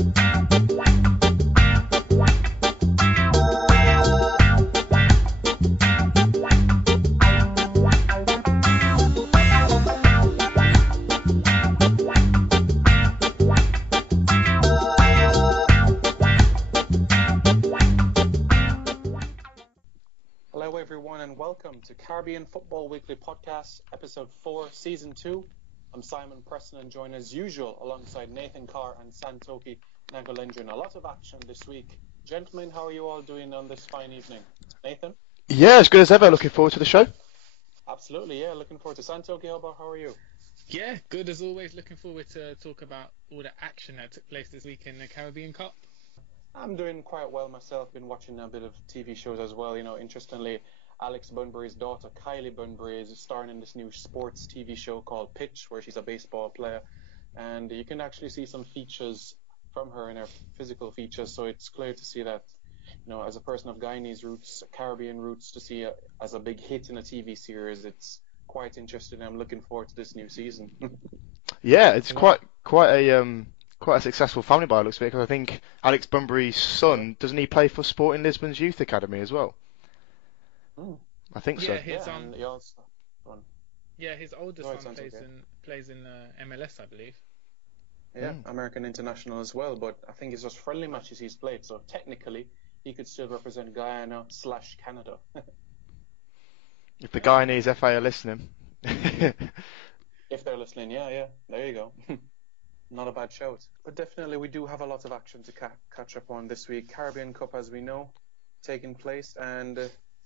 Hello everyone and welcome to Caribbean Football Weekly Podcast, Episode 4, Season 2. I'm Simon Preston and joined as usual alongside Nathan Carr and Santoki Nagolendran. A lot of action this week. Gentlemen, how are you all doing on this fine evening? Nathan? Yeah, as good as ever. Looking forward to the show. Absolutely, yeah. Looking forward to Santoki. How are you? Yeah, good as always. Looking forward to talk about all the action that took place this week in the Caribbean Cup. I'm doing quite well myself. Been watching a bit of TV shows as well. You know, interestingly, Alex Bunbury's daughter, Kylie Bunbury, is starring in this new sports TV show called Pitch, where she's a baseball player. And you can actually see some features from her in her physical features. So it's clear to see that, you know, as a person of Guyanese roots, Caribbean roots, to see as a big hit in a TV series, it's quite interesting. I'm looking forward to this new season. Yeah, it's quite a successful family by the looks of it, because I think Alex Bunbury's son, doesn't he play for Sporting Lisbon's youth academy as well? I think so. His older son plays in MLS, I believe. Yeah, American international as well, but I think it's just friendly matches he's played, so technically he could still represent Guyana / Canada. If the Guyanese FA are listening. If they're listening, yeah, there you go. Not a bad shout. But definitely we do have a lot of action to catch up on this week. Caribbean Cup, as we know, taking place, and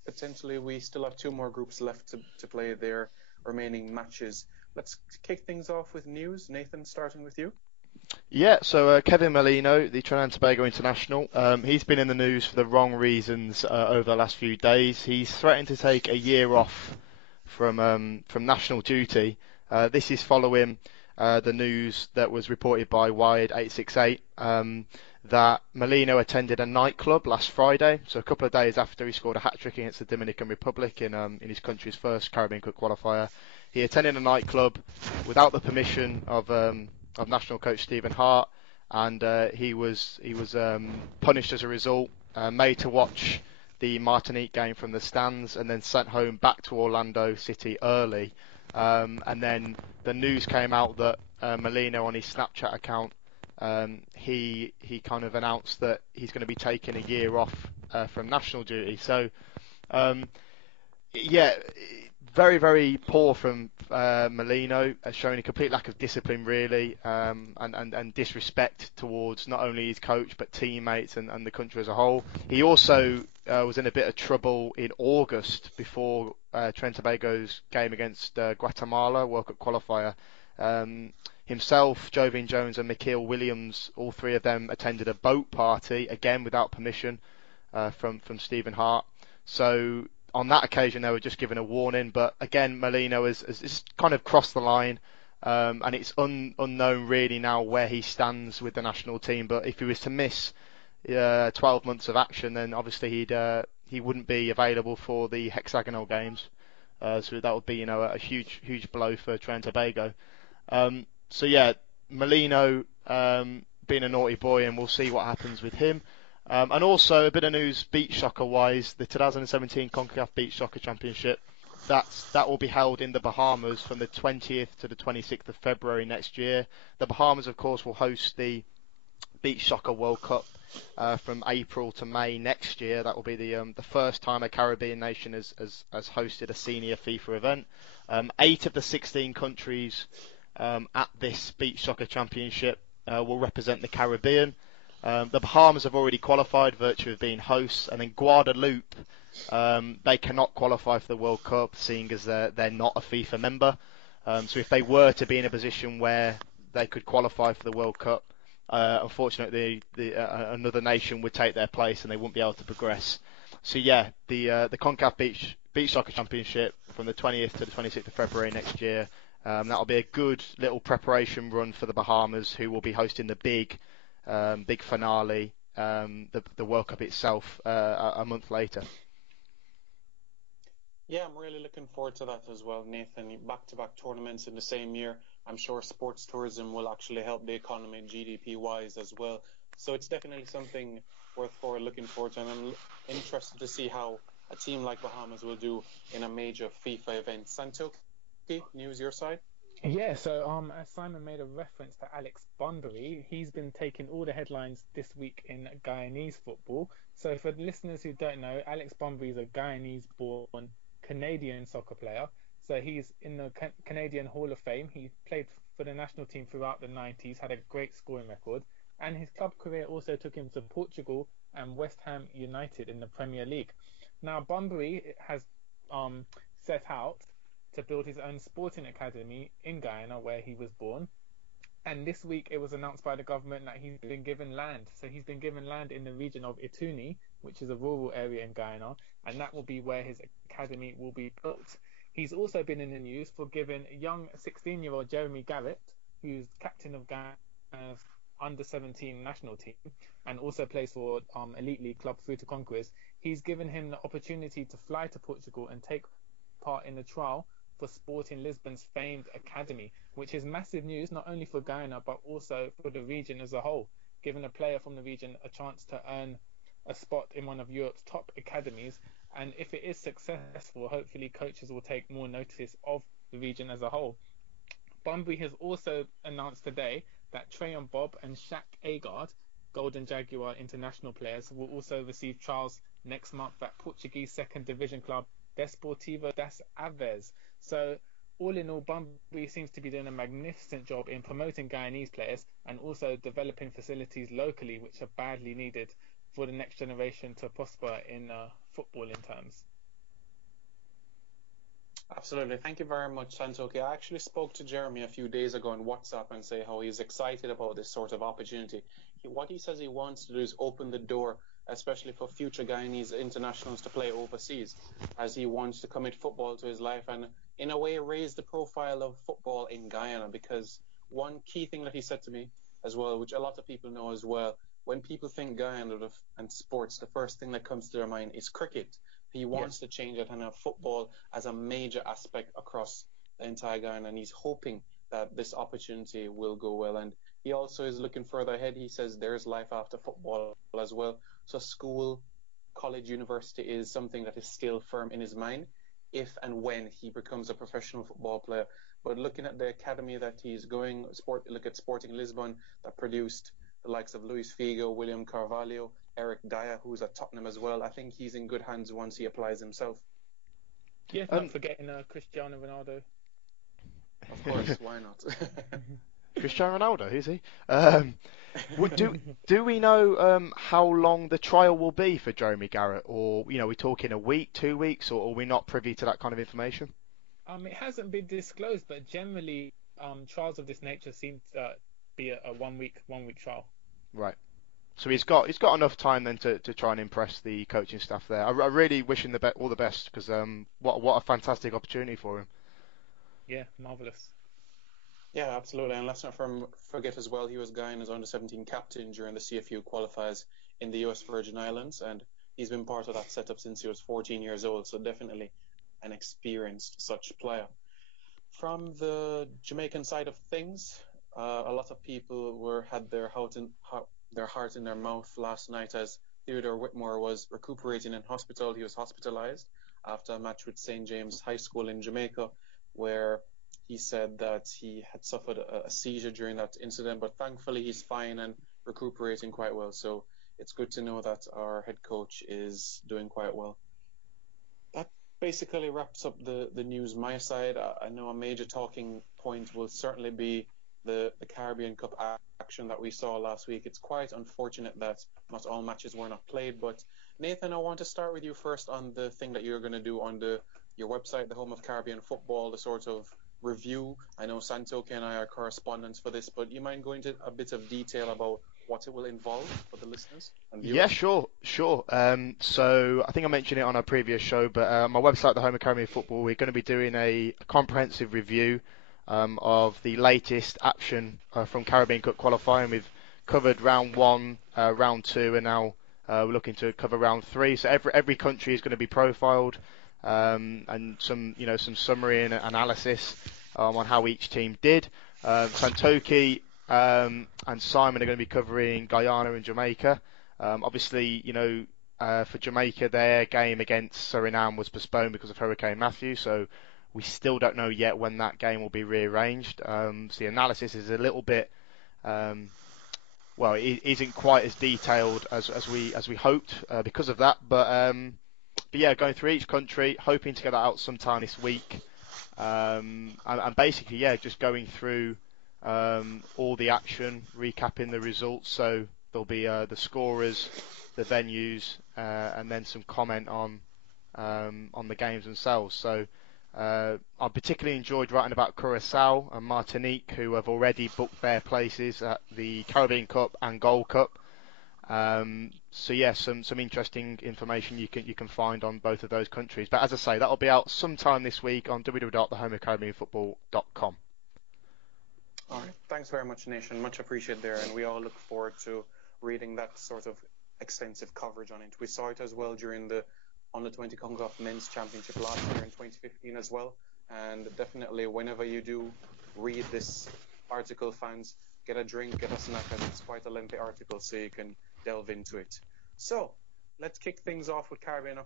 potentially we still have 2 more groups left to play their remaining matches. Let's kick things off with news. Nathan, starting with you. Yeah, so Kevin Molino, the Trinidad and Tobago international, he's been in the news for the wrong reasons over the last few days. He's threatened to take a year off from national duty. This is following the news that was reported by Wired 868 that Molino attended a nightclub last Friday, so a couple of days after he scored a hat-trick against the Dominican Republic in his country's first Caribbean Cup qualifier. He attended a nightclub without the permission of national coach Stephen Hart, and he was punished as a result, made to watch the Martinique game from the stands, and then sent home back to Orlando City early. And then the news came out that Molino, on his Snapchat account, he kind of announced that he's going to be taking a year off from national duty. So, very, very poor from Molino, showing a complete lack of discipline, really, and disrespect towards not only his coach but teammates and the country as a whole. He also was in a bit of trouble in August before Trinidad and Tobago's game against Guatemala, World Cup qualifier. Himself, Jovin Jones and Mikael Williams, all 3 of them attended a boat party, again without permission from Stephen Hart. So on that occasion they were just given a warning, but again Molino has kind of crossed the line, and it's unknown really now where he stands with the national team. But if he was to miss 12 months of action, then obviously he wouldn't be available for the hexagonal games. So that would be, you know, a huge blow for Trinidad and Tobago. So yeah, Molino being a naughty boy, and we'll see what happens with him. And also a bit of news beach soccer wise, the 2017 CONCACAF Beach Soccer Championship, that will be held in the Bahamas from the 20th to the 26th of February next year. The Bahamas, of course, will host the Beach Soccer World Cup from April to May next year. That will be the first time a Caribbean nation has hosted a senior FIFA event. 8 of the 16 countries at this Beach Soccer Championship will represent the Caribbean. The Bahamas have already qualified, virtue of being hosts, and then Guadeloupe, they cannot qualify for the World Cup, seeing as they're not a FIFA member. So if they were to be in a position where they could qualify for the World Cup, unfortunately another nation would take their place and they wouldn't be able to progress. So yeah, the CONCACAF Beach Soccer Championship from the 20th to the 26th of February next year. That'll be a good little preparation run for the Bahamas, who will be hosting the big finale, the World Cup itself, a month later. Yeah, I'm really looking forward to that as well, Nathan. Back-to-back tournaments in the same year. I'm sure sports tourism will actually help the economy GDP-wise as well. So it's definitely something looking forward to, and I'm interested to see how a team like Bahamas will do in a major FIFA event. Santoki, news your side? Yeah, so as Simon made a reference to Alex Bunbury, he's been taking all the headlines this week in Guyanese football. So for the listeners who don't know, Alex Bunbury is a Guyanese-born Canadian soccer player. So he's in the Canadian Hall of Fame. He played for the national team throughout the 90s, had a great scoring record, and his club career also took him to Portugal and West Ham United in the Premier League. Now Bunbury has set out to build his own sporting academy in Guyana, where he was born. And this week it was announced by the government that he's been given land. So he's been given land in the region of Ituni, which is a rural area in Guyana, and that will be where his academy will be built. He's also been in the news for giving young 16-year-old Jeremy Garrett, who's captain of Guyana's under-17 national team and also plays for elite league club Fruta Conquers, he's given him the opportunity to fly to Portugal and take part in the trial for Sporting Lisbon's famed academy, which is massive news not only for Guyana but also for the region as a whole, giving a player from the region a chance to earn a spot in one of Europe's top academies. And if it is successful, hopefully coaches will take more notice of the region as a whole. Bunbury has also announced today that Trayon Bobb and Shaq Agard, Golden Jaguar international players, will also receive trials next month at Portuguese second division club Desportivo das Aves. So all in all, Bunbury seems to be doing a magnificent job in promoting Guyanese players and also developing facilities locally, which are badly needed for the next generation to prosper in footballing terms. Absolutely. Thank you very much, Santoki. I actually spoke to Jeremy a few days ago on WhatsApp and say how he's excited about this sort of opportunity. What he says he wants to do is open the door, especially for future Guyanese internationals to play overseas, as he wants to commit football to his life and, in a way, raise the profile of football in Guyana. Because one key thing that he said to me as well, which a lot of people know as well, when people think Guyana and sports, the first thing that comes to their mind is cricket. He wants to change it and have football as a major aspect across the entire Guyana, and he's hoping that this opportunity will go well. And he also is looking further ahead. He says there's life after football as well. So school, college, university is something that is still firm in his mind if and when he becomes a professional football player. But looking at the academy that he's going, look at Sporting Lisbon that produced the likes of Luis Figo, William Carvalho, Eric Dyer, who's at Tottenham as well. I think he's in good hands once he applies himself. Yeah, not forgetting Cristiano Ronaldo. Of course, why not? Cristiano Ronaldo, who's he? Do we know how long the trial will be for Jeremy Garrett, or we're talking a week, 2 weeks, or are we not privy to that kind of information? It hasn't been disclosed, but generally, trials of this nature seem to be a one week trial. Right. So he's got enough time then to try and impress the coaching staff there. I really wish him all the best, because what a fantastic opportunity for him. Yeah, marvelous. Yeah, absolutely. And let's not forget as well, he was Guyana's under-17 captain during the CFU qualifiers in the US Virgin Islands, and he's been part of that setup since he was 14 years old. So definitely an experienced such player. From the Jamaican side of things, a lot of people had their heart in their mouth last night as Theodore Whitmore was recuperating in hospital. He was hospitalized after a match with St. James High School in Jamaica, where he said that he had suffered a seizure during that incident, but thankfully he's fine and recuperating quite well. So it's good to know that our head coach is doing quite well. That basically wraps up the news my side. I know a major talking point will certainly be the Caribbean Cup action that we saw last week. It's quite unfortunate that not all matches were not played, but Nathan, I want to start with you first on the thing that you're going to do on your website, the home of Caribbean football, the sort of review. I know Santoki and I are correspondents for this, but you mind going into a bit of detail about what it will involve for the listeners and viewers? Yeah, sure. So I think I mentioned it on our previous show, but my website, the home of Caribbean football, we're going to be doing a comprehensive review of the latest action from Caribbean Cup qualifying. We've covered round 1, round 2, and now we're looking to cover round 3. So every country is going to be profiled, and some summary and analysis on how each team did. Santoki and Simon are going to be covering Guyana and Jamaica. Obviously, for Jamaica, their game against Suriname was postponed because of Hurricane Matthew, so we still don't know yet when that game will be rearranged. So the analysis is a little bit, it isn't quite as detailed as we hoped because of that. But yeah, going through each country, hoping to get that out sometime this week, and basically, yeah, just going through all the action, recapping the results. So there'll be the scorers, the venues, and then some comment on the games themselves. So I particularly enjoyed writing about Curacao and Martinique, who have already booked their places at the Caribbean Cup and Gold Cup. So yeah, some interesting information you can find on both of those countries. But as I say, that'll be out sometime this week on www.thehomeofcaribbeanfootball.com. All right. Thanks very much, Nation. Much appreciated there, and we all look forward to reading that sort of extensive coverage on it. We saw it as well during the Under-20 CONCACAF Men's Championship last year in 2015 as well. And definitely, whenever you do read this article, fans, get a drink, get a snack, as it's quite a lengthy article, so you can delve into it. So, let's kick things off with Caribbean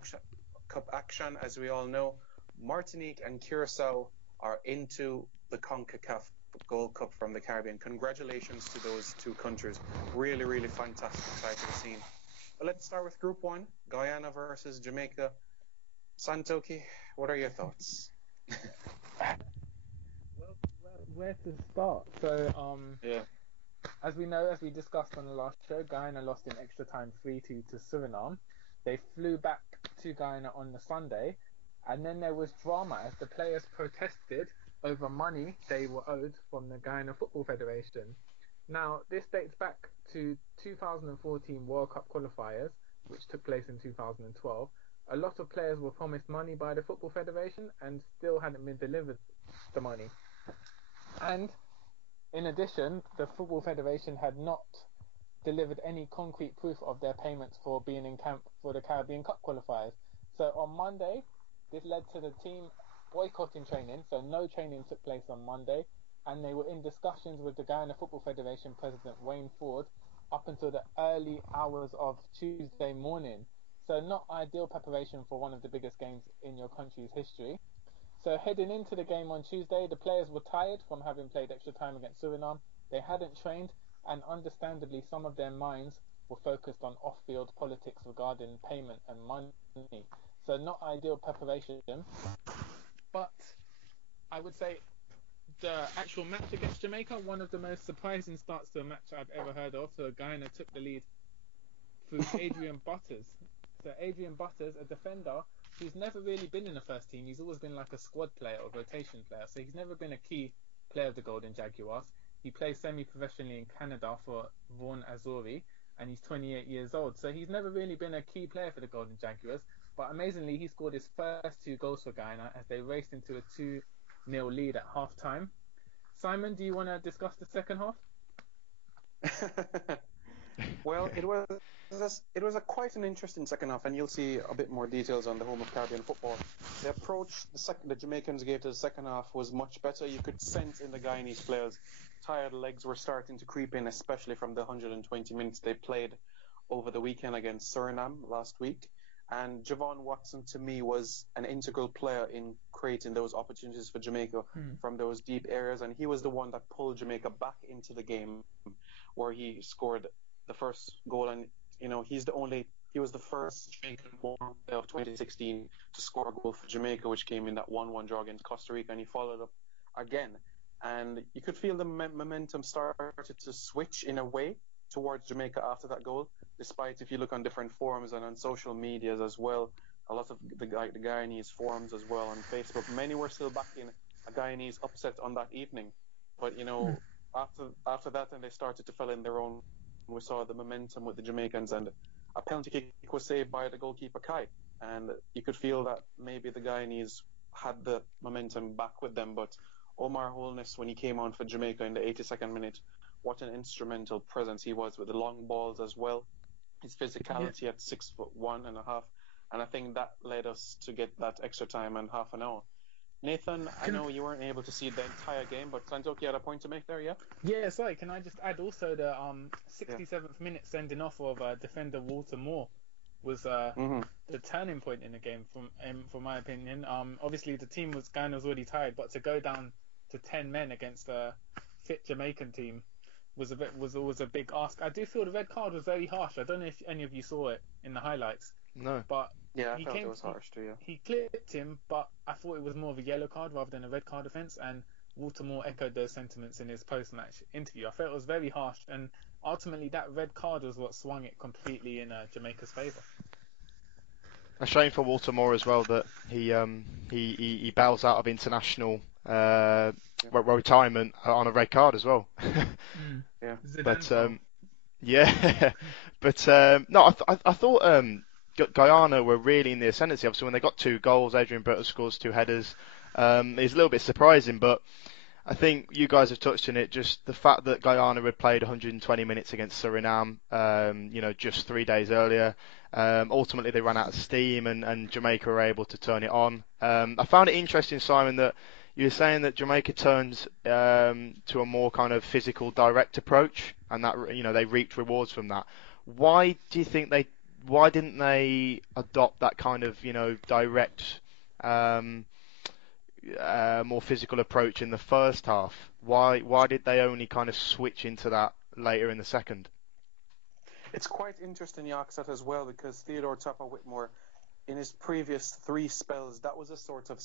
Cup action. As we all know, Martinique and Curacao are into the CONCACAF Gold Cup from the Caribbean. Congratulations to those two countries. Really, really fantastic sight to the scene. But let's start with Group 1, Guyana versus Jamaica. Santoki, what are your thoughts? Well, where to start? So, Yeah. as we know, as we discussed on the last show, Guyana lost in extra time 3-2 to Suriname. They flew back to Guyana on the Sunday, and then there was drama as the players protested over money they were owed from the Guyana Football Federation. Now, this dates back to 2014 World Cup qualifiers, which took place in 2012. A lot of players were promised money by the Football Federation and still hadn't been delivered the money. And in addition, the Football Federation had not delivered any concrete proof of their payments for being in camp for the Caribbean Cup qualifiers. So on Monday, this led to the team boycotting training, so no training took place on Monday, and they were in discussions with the Guyana Football Federation President Wayne Ford up until the early hours of Tuesday morning. So not ideal preparation for one of the biggest games in your country's history. So heading into the game on Tuesday, the players were tired from having played extra time against Suriname. They hadn't trained, and understandably some of their minds were focused on off-field politics regarding payment and money. So not ideal preparation. But I would say the actual match against Jamaica, one of the most surprising starts to a match I've ever heard of. So Guyana took the lead through Adrian Butters. So Adrian Butters, a defender who's never really been in the first team. He's always been like a squad player or rotation player. So he's never been a key player of the Golden Jaguars. He plays semi-professionally in Canada for Vaughan Azzurri, and he's 28 years old. So he's never really been a key player for the Golden Jaguars. But amazingly, he scored his first 2 goals for Guyana as they raced into a 2-0 lead at half-time. Simon, do you want to discuss the second half? Well, it was quite an interesting second half, and you'll see a bit more details on the home of Caribbean football. The approach the Jamaicans gave to the second half was much better. You could sense in the Guyanese players, tired legs were starting to creep in, especially from the 120 minutes they played over the weekend against Suriname last week. And Javon Watson, to me, was an integral player in creating those opportunities for Jamaica from those deep areas. And he was the one that pulled Jamaica back into the game, where he scored the first goal. And, he was the first Jamaican player of 2016 to score a goal for Jamaica, which came in that 1-1 draw against Costa Rica. And he followed up again. And you could feel the momentum started to switch in a way towards Jamaica after that goal, despite if you look on different forums and on social medias as well, a lot of the Guyanese forums as well on Facebook, many were still backing a Guyanese upset on that evening. But, after that, and they started to fill in their own, we saw the momentum with the Jamaicans, and a penalty kick was saved by the goalkeeper Kai. And you could feel that maybe the Guyanese had the momentum back with them, but Omar Holness, when he came on for Jamaica in the 82nd minute, what an instrumental presence he was with the long balls as well. His physicality at 6'1.5", and I think that led us to get that extra time and half an hour. Nathan, I know you weren't able to see the entire game, but Santoki had a point to make there, yeah? Yeah, sorry, can I just add also the 67th minute sending off of defender Walter Moore was Mm-hmm. the turning point in the game from my opinion. Obviously the team was Ghana was already tired, but to go down to 10 men against a fit Jamaican team was always a big ask. I do feel the red card was very harsh. I don't know if any of you saw it in the highlights, No. but Yeah, I felt it was harsh too, yeah. he clipped him, but I thought it was more of a yellow card rather than a red card offence. And Walter Moore echoed those sentiments in his post-match interview. I felt it was very harsh, and ultimately that red card was what swung it completely in Jamaica's favour. A shame for Walter Moore as well that he bows out of international retirement on a red card as well. Yeah. But yeah, but no, I thought Guyana were really in the ascendancy. Obviously, when they got 2 goals, Adrian Butler scores 2 headers. It's a little bit surprising, but I think you guys have touched on it. Just the fact that Guyana had played 120 minutes against Suriname, just 3 days earlier. Ultimately, they ran out of steam, and Jamaica were able to turn it on. I found it interesting, Simon, that you were saying that Jamaica turned to a more kind of physical, direct approach, and that they reaped rewards from that. Why do you think Why didn't they adopt that kind of direct, more physical approach in the first half? Why did they only kind of switch into that later in the second? It's quite interesting you ask that as well, because Theodore Tupper Whitmore, in his previous 3 spells, that was a sort of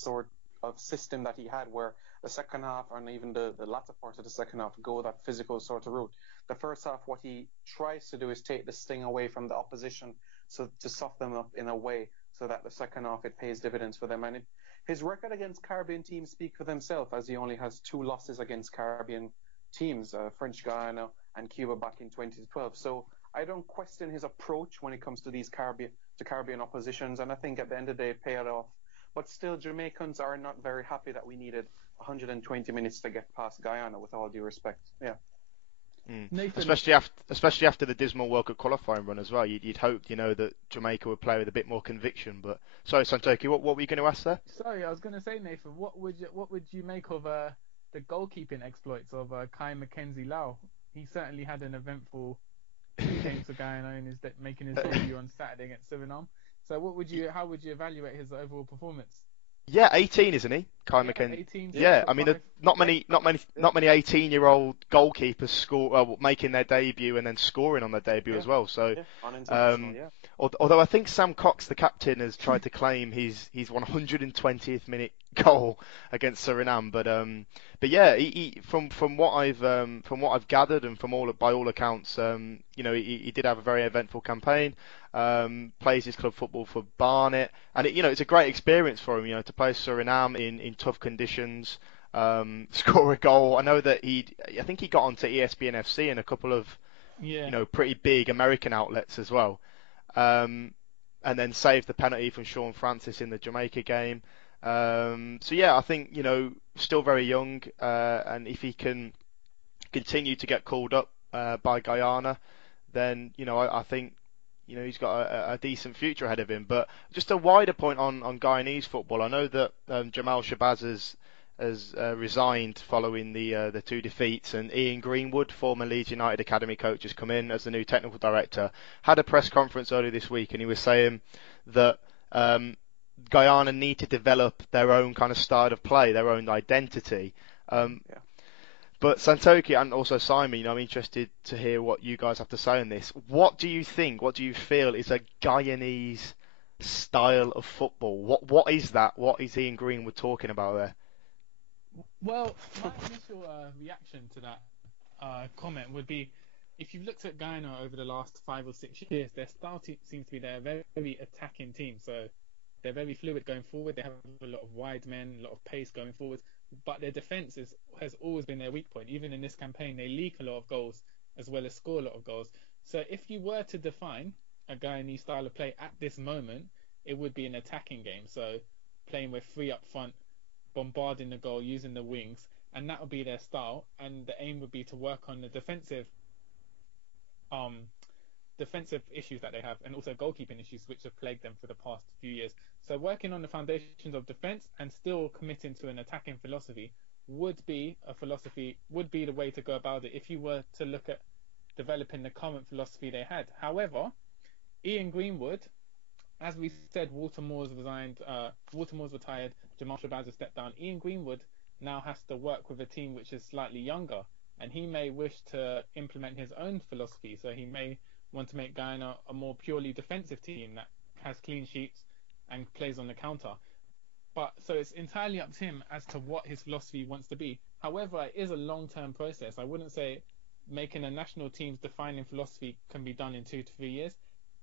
system that he had, where the second half and even the latter part of the second half go that physical sort of route. The first half, what he tries to do is take the sting away from the opposition, so to soften them up in a way so that the second half it pays dividends for them. And his record against Caribbean teams speak for themselves, as he only has 2 losses against Caribbean teams, French Guyana and Cuba back in 2012. So I don't question his approach when it comes to these Caribbean oppositions, and I think at the end of the day, pay it off. But still, Jamaicans are not very happy that we needed 120 minutes to get past Guyana, with all due respect. Yeah. Nathan, Especially after the dismal World Cup qualifying run as well, you'd hope that Jamaica would play with a bit more conviction. But sorry, Santoki, what were you going to ask there? sorry, I was going to say, Nathan, what would you make of the goalkeeping exploits of Kai Mackenzie Lau? He certainly had an eventful 2 games for Guyana and is making his debut on Saturday against Suriname. So how would you evaluate his overall performance? Yeah, 18, isn't he, Kai Mackenzie? 18. Yeah, I mean, not many 18-year-old goalkeepers making their debut and then scoring on their debut as well. So, on international, although I think Sam Cox, the captain, has tried to claim his 120th minute goal against Suriname, but yeah, he from what I've gathered and by all accounts, he did have a very eventful campaign. Plays his club football for Barnet, and it's a great experience for him, to play Suriname in tough conditions, score a goal. I know that I think he got onto ESPN FC and a couple of, pretty big American outlets as well, and then saved the penalty from Sean Francis in the Jamaica game. So yeah, I think still very young, and if he can continue to get called up by Guyana, then I think he's got a decent future ahead of him. But just a wider point on Guyanese football. I know that Jamal Shabazz has resigned following the 2 defeats, and Ian Greenwood, former Leeds United academy coach, has come in as the new technical director. Had a press conference earlier this week, and he was saying that Guyana need to develop their own kind of style of play, their own identity. But Santoki and also Simon, I'm interested to hear what you guys have to say on this. What do you feel is a Guyanese style of football? What is that? What is Ian Greenwood talking about there? Well, my initial reaction to that comment would be, if you've looked at Guyana over the last 5 or 6 years, their style seems to be they're a very, very attacking team. So they're very fluid going forward. They have a lot of wide men, a lot of pace going forward. But their defence has always been their weak point. Even in this campaign, they leak a lot of goals as well as score a lot of goals. So if you were to define a Guyanese style of play at this moment, it would be an attacking game. So playing with 3 up front, bombarding the goal, using the wings, and that would be their style. And the aim would be to work on the defensive defensive issues that they have, and also goalkeeping issues which have plagued them for the past few years. So working on the foundations of defense and still committing to an attacking philosophy would be the way to go about it if you were to look at developing the current philosophy they had. However, Ian Greenwood, as we said, Walter Moore's resigned, Walter Moore's retired, Jamal Shabazz has stepped down. Ian Greenwood now has to work with a team which is slightly younger, and he may wish to implement his own philosophy. So he may want to make Guyana a more purely defensive team that has clean sheets and plays on the counter. But so it's entirely up to him as to what his philosophy wants to be. However, it is a long-term process. I wouldn't say making a national team's defining philosophy can be done in 2 to 3 years.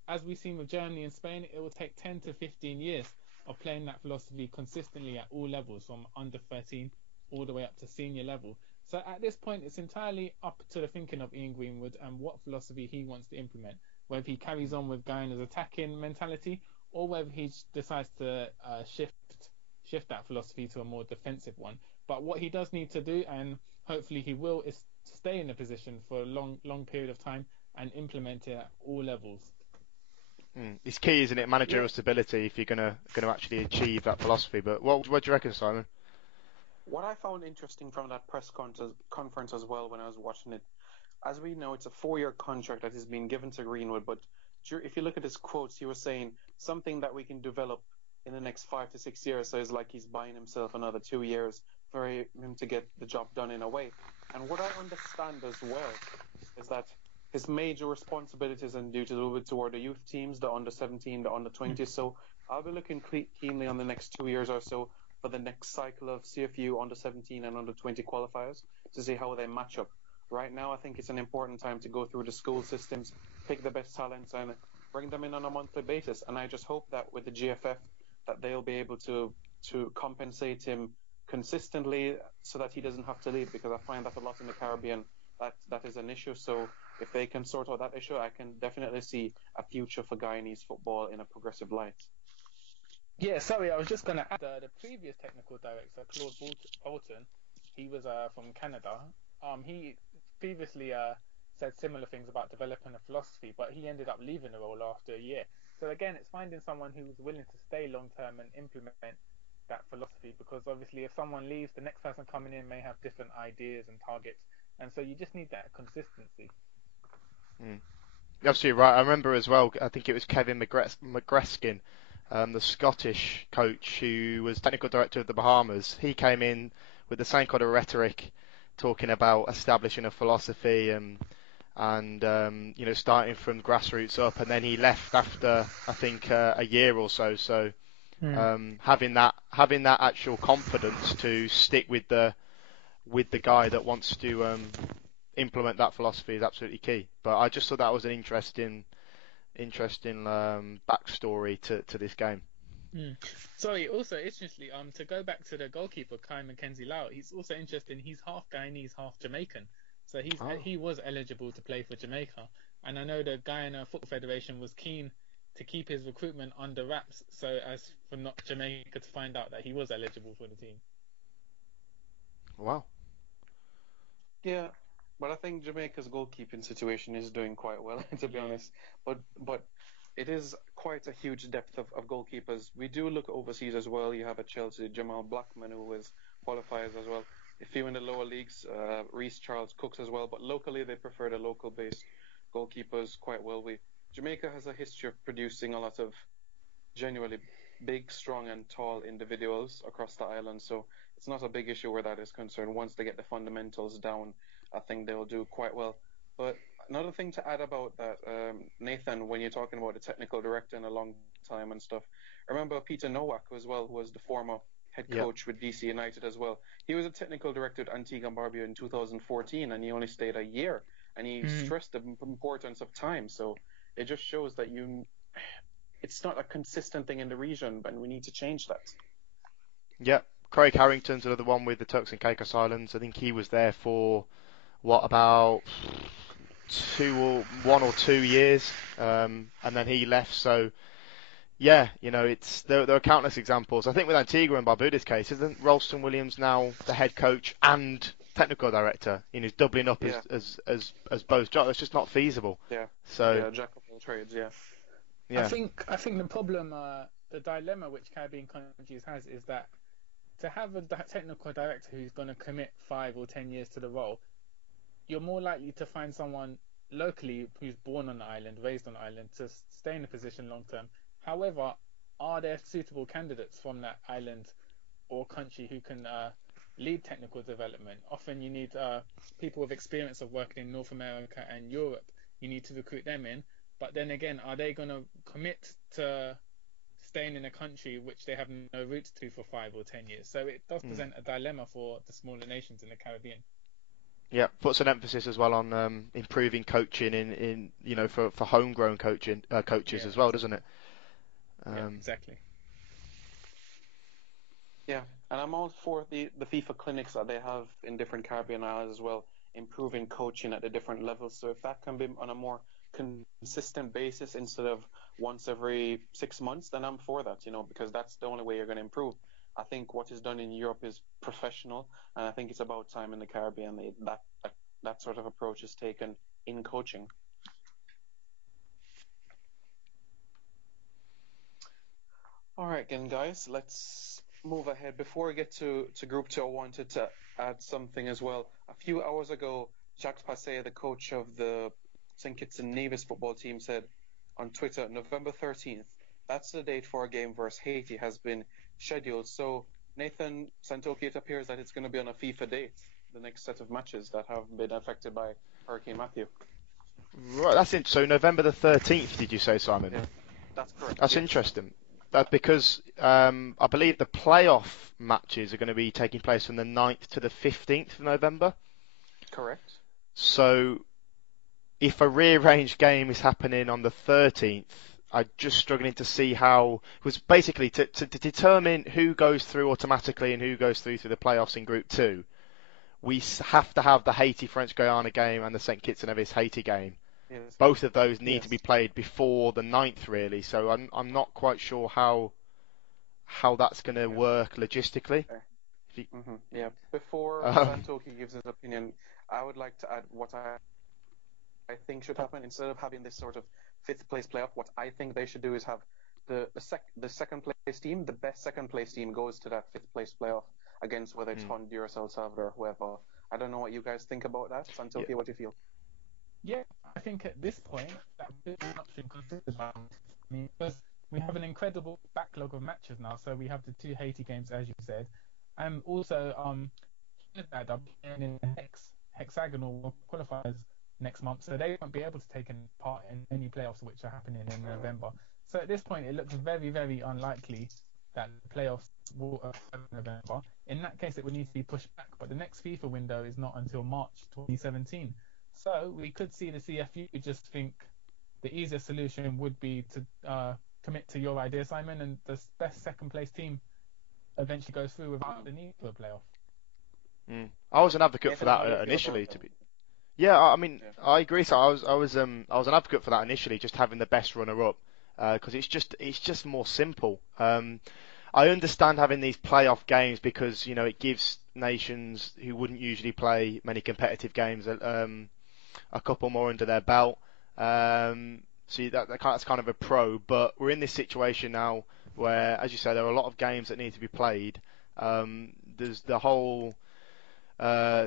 As we've seen with Germany and Spain, it will take 10 to 15 years of playing that philosophy consistently at all levels, from under 13 all the way up to senior level. So at this point, it's entirely up to the thinking of Ian Greenwood and what philosophy he wants to implement, whether he carries on with Guyana's attacking mentality or whether he decides to shift that philosophy to a more defensive one. But what he does need to do, and hopefully he will, is stay in a position for a long period of time and implement it at all levels. It's key, isn't it? Managerial stability if you're gonna actually achieve that philosophy. But what do you reckon, Simon? What I found interesting from that press conference as well when I was watching it, as we know, it's a 4-year contract that has been given to Greenwood. But if you look at his quotes, he was saying something that we can develop in the next 5 to 6 years. So it's like he's buying himself another 2 years for him to get the job done in a way. And what I understand as well is that his major responsibilities and duties will be toward the youth teams, the under 17, the under 20. So I'll be looking keenly on the next 2 years or so for the next cycle of CFU under 17 and under 20 qualifiers to see how they match up. Right now, I think it's an important time to go through the school systems, pick the best talents, and bring them in on a monthly basis. And I just hope that with the GFF, that they'll be able to compensate him consistently so that he doesn't have to leave, because I find that a lot in the Caribbean that is an issue. So if they can sort out that issue, I can definitely see a future for Guyanese football in a progressive light. Yeah, sorry, I was just going to add the previous technical director, Claude Bolton, he was from Canada. He previously said similar things about developing a philosophy, but he ended up leaving the role after a year. So again, it's finding someone who's willing to stay long term and implement that philosophy, because obviously if someone leaves, the next person coming in may have different ideas and targets, and so you just need that consistency. You're absolutely right. I remember as well, I think it was Kevin McGreskin, the Scottish coach who was technical director of the Bahamas. He came in with the same kind of rhetoric, talking about establishing a philosophy and starting from grassroots up, and then he left after I think a year or so. So having that actual confidence to stick with the guy that wants to implement that philosophy is absolutely key. But I just thought that was an interesting backstory to this game. Sorry, also interestingly, to go back to the goalkeeper Kai Mackenzie Lau, he's also interesting. He's half Guyanese, half Jamaican, so he was eligible to play for Jamaica. And I know the Guyana Football Federation was keen to keep his recruitment under wraps, so as for not Jamaica to find out that he was eligible for the team. Wow. Yeah, but I think Jamaica's goalkeeping situation is doing quite well, to be honest. But it is quite a huge depth of goalkeepers. We do look overseas as well. You have a Chelsea, Jamal Blackman, who was qualifiers as well. A few in the lower leagues, Reece Charles Cooks as well. But locally, they prefer the local-based goalkeepers quite well. Jamaica has a history of producing a lot of genuinely big, strong, and tall individuals across the island. So it's not a big issue where that is concerned. Once they get the fundamentals down, I think they'll do quite well. But another thing to add about that, Nathan, when you're talking about the technical director in a long time and stuff, I remember Peter Nowak as well, who was the former head coach with DC United as well. He was a technical director at Antigua and Barbuda in 2014, and he only stayed a year. And he stressed the importance of time. So it just shows that it's not a consistent thing in the region, but we need to change that. Yeah, Craig Harrington's another one with the Turks and Caicos Islands. I think he was there for about 1 or 2 years, and then he left. So yeah, there are countless examples. I think with Antigua and Barbuda's case, isn't Ralston Williams now the head coach and technical director. He's doubling up Yeah. as both jobs. It's just not feasible. Yeah. So Yeah, jack of all trades. Yeah. I yeah. think the problem, the dilemma which Caribbean countries has is that to have a technical director who's going to commit 5 or 10 years to the role, you're more likely to find someone locally who's born on the island, raised on the island, to stay in the position long term. However, are there suitable candidates from that island or country who can lead technical development? Often you need people with experience of working in North America and Europe. You need to recruit them in. But then again, are they going to commit to staying in a country which they have no roots to for 5 or 10 years? So it does present a dilemma for the smaller nations in the Caribbean. Yeah, puts an emphasis as well on improving coaching in for homegrown coaches as well, doesn't it? Yeah, exactly. Yeah, and I'm all for the FIFA clinics that they have in different Caribbean islands as well, improving coaching at the different levels. So if that can be on a more consistent basis instead of once every 6 months, then I'm for that, because that's the only way you're going to improve. I think what is done in Europe is professional, and I think it's about time in the Caribbean that sort of approach is taken in coaching. All right, then, guys, let's move ahead. Before we get to Group 2, I wanted to add something as well. A few hours ago, Jacques Passet, the coach of the St. Kitts and Nevis football team, said on Twitter, November 13th, that's the date for a game versus Haiti has been scheduled. So, Nathan Santoki, it appears that it's going to be on a FIFA date, the next set of matches that have been affected by Hurricane Matthew. Right, that's it. So November the 13th, did you say, Simon? Yeah, that's correct. That's interesting. That's because I believe the playoff matches are going to be taking place from the 9th to the 15th of November. Correct. So if a rearranged game is happening on the 13th, I'm just struggling to see how. It was basically to determine who goes through automatically and who goes through the playoffs in Group 2. We have to have the Haiti-French Guyana game and the St. Kitts and Nevis Haiti game. Yes. Both of those need to be played before the 9th, really. So I'm not quite sure how that's going to work logistically. Yeah. Before Santoki gives his opinion, I would like to add what I think should happen. Instead of having this sort of fifth place playoff, what I think they should do is have the second place team, the best second place team goes to that fifth place playoff against whether it's Honduras, El Salvador, whoever. I don't know what you guys think about that. Santoki, what do you feel? Yeah, I think at this point that would be an option considered by me, because we have an incredible backlog of matches now. So we have the 2 Haiti games, as you said, and also Trinidad are in the hexagonal qualifiers next month, so they won't be able to take part in any playoffs which are happening in November. So at this point, it looks very, very unlikely that the playoffs will occur in November. In that case, it would need to be pushed back. But the next FIFA window is not until March 2017. So we could see the CFU just think the easiest solution would be to commit to your idea, Simon, and the best second place team eventually goes through without the need for a playoff. I was an advocate for that initially. Yeah, I mean, I agree. So I was an advocate for that initially, just having the best runner-up, because it's just more simple. I understand having these playoff games because it gives nations who wouldn't usually play many competitive games a couple more under their belt. So that's kind of a pro. But we're in this situation now where, as you say, there are a lot of games that need to be played. There's the whole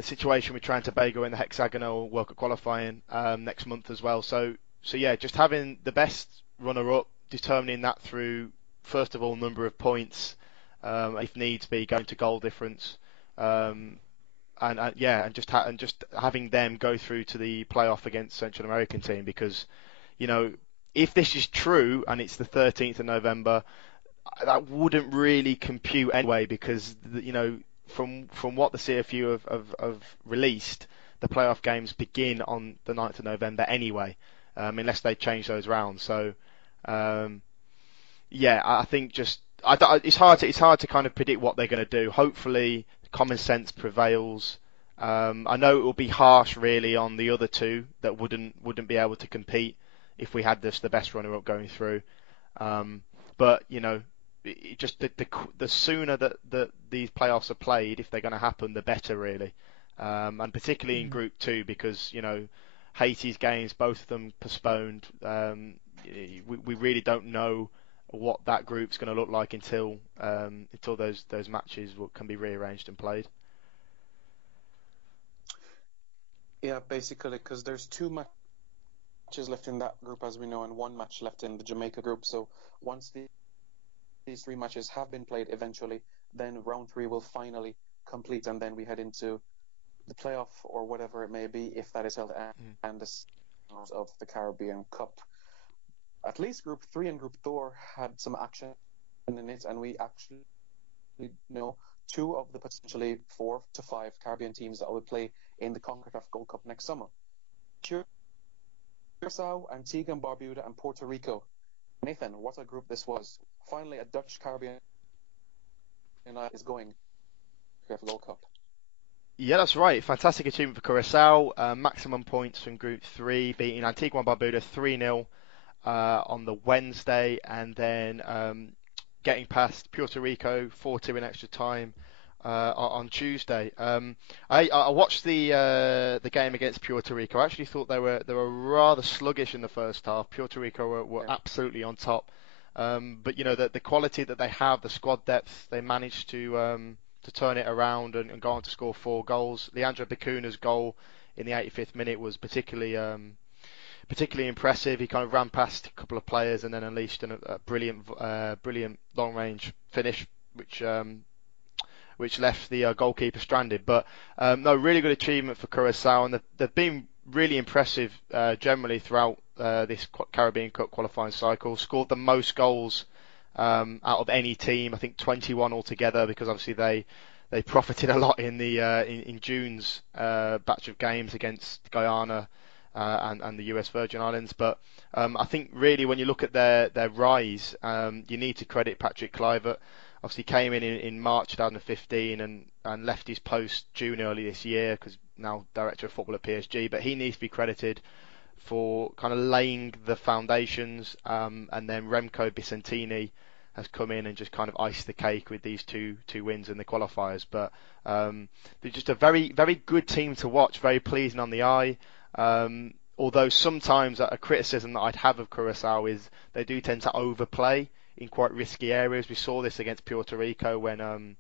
situation with Trinidad and Tobago in the hexagonal World Cup qualifying next month as well. So yeah, just having the best runner-up, determining that through first of all number of points, if needs be, going to goal difference, and just having them go through to the playoff against Central American team, because if this is true and it's the 13th of November, that wouldn't really compute anyway, because from what the CFU have released, the playoff games begin on the 9th of November anyway, unless they change those rounds. So I think it's hard to kind of predict what they're going to do. Hopefully common sense prevails. I know it will be harsh really on the other two that wouldn't be able to compete if we had the best runner-up going through. But just the sooner that these playoffs are played, if they're going to happen, the better really. and particularly in Group 2 because, Haiti's games, both of them postponed. We really don't know what that group's going to look like until those matches can be rearranged and played. Yeah, basically, because there's 2 matches left in that group, as we know, and 1 match left in the Jamaica group. So once these 3 matches have been played eventually, then round 3 will finally complete, and then we head into the playoff or whatever it may be, if that is held, and the finals of the Caribbean Cup. At least Group 3 and Group 4 had some action in it, and we actually know 2 of the potentially 4 to 5 Caribbean teams that will play in the CONCACAF Gold Cup next summer. Curacao, Antigua and Barbuda, and Puerto Rico. Nathan, what a group this was. Finally, a Dutch Caribbean is going to the Gold Cup. Yeah, that's right. Fantastic achievement for Curacao. Maximum points from Group 3, beating Antigua and Barbuda 3-0 on the Wednesday, and then getting past Puerto Rico 4-2 in extra time on Tuesday. I watched the game against Puerto Rico. I actually thought they were rather sluggish in the first half. Puerto Rico were absolutely on top, but the quality that they have, the squad depth, they managed to turn it around and go on to score 4 goals. Leandro Bacuna's goal in the 85th minute was particularly impressive. He kind of ran past a couple of players and then unleashed a brilliant long-range finish, which left the goalkeeper stranded. But no, really good achievement for Curacao, and they've been really impressive generally throughout this Caribbean Cup qualifying cycle. Scored the most goals out of any team, I think 21 altogether, because obviously they profited a lot in the in June's batch of games against Guyana and the US Virgin Islands. But I think really when you look at their rise, you need to credit Patrick Kluivert. Obviously came in March 2015 and left his post June early this year because now director of football at PSG. But he needs to be credited for kind of laying the foundations, and then Remco Vicentini has come in and just kind of iced the cake with these two wins in the qualifiers. But they're just a very, very good team to watch, very pleasing on the eye. Although sometimes a criticism that I'd have of Curacao is they do tend to overplay in quite risky areas. We saw this against Puerto Rico when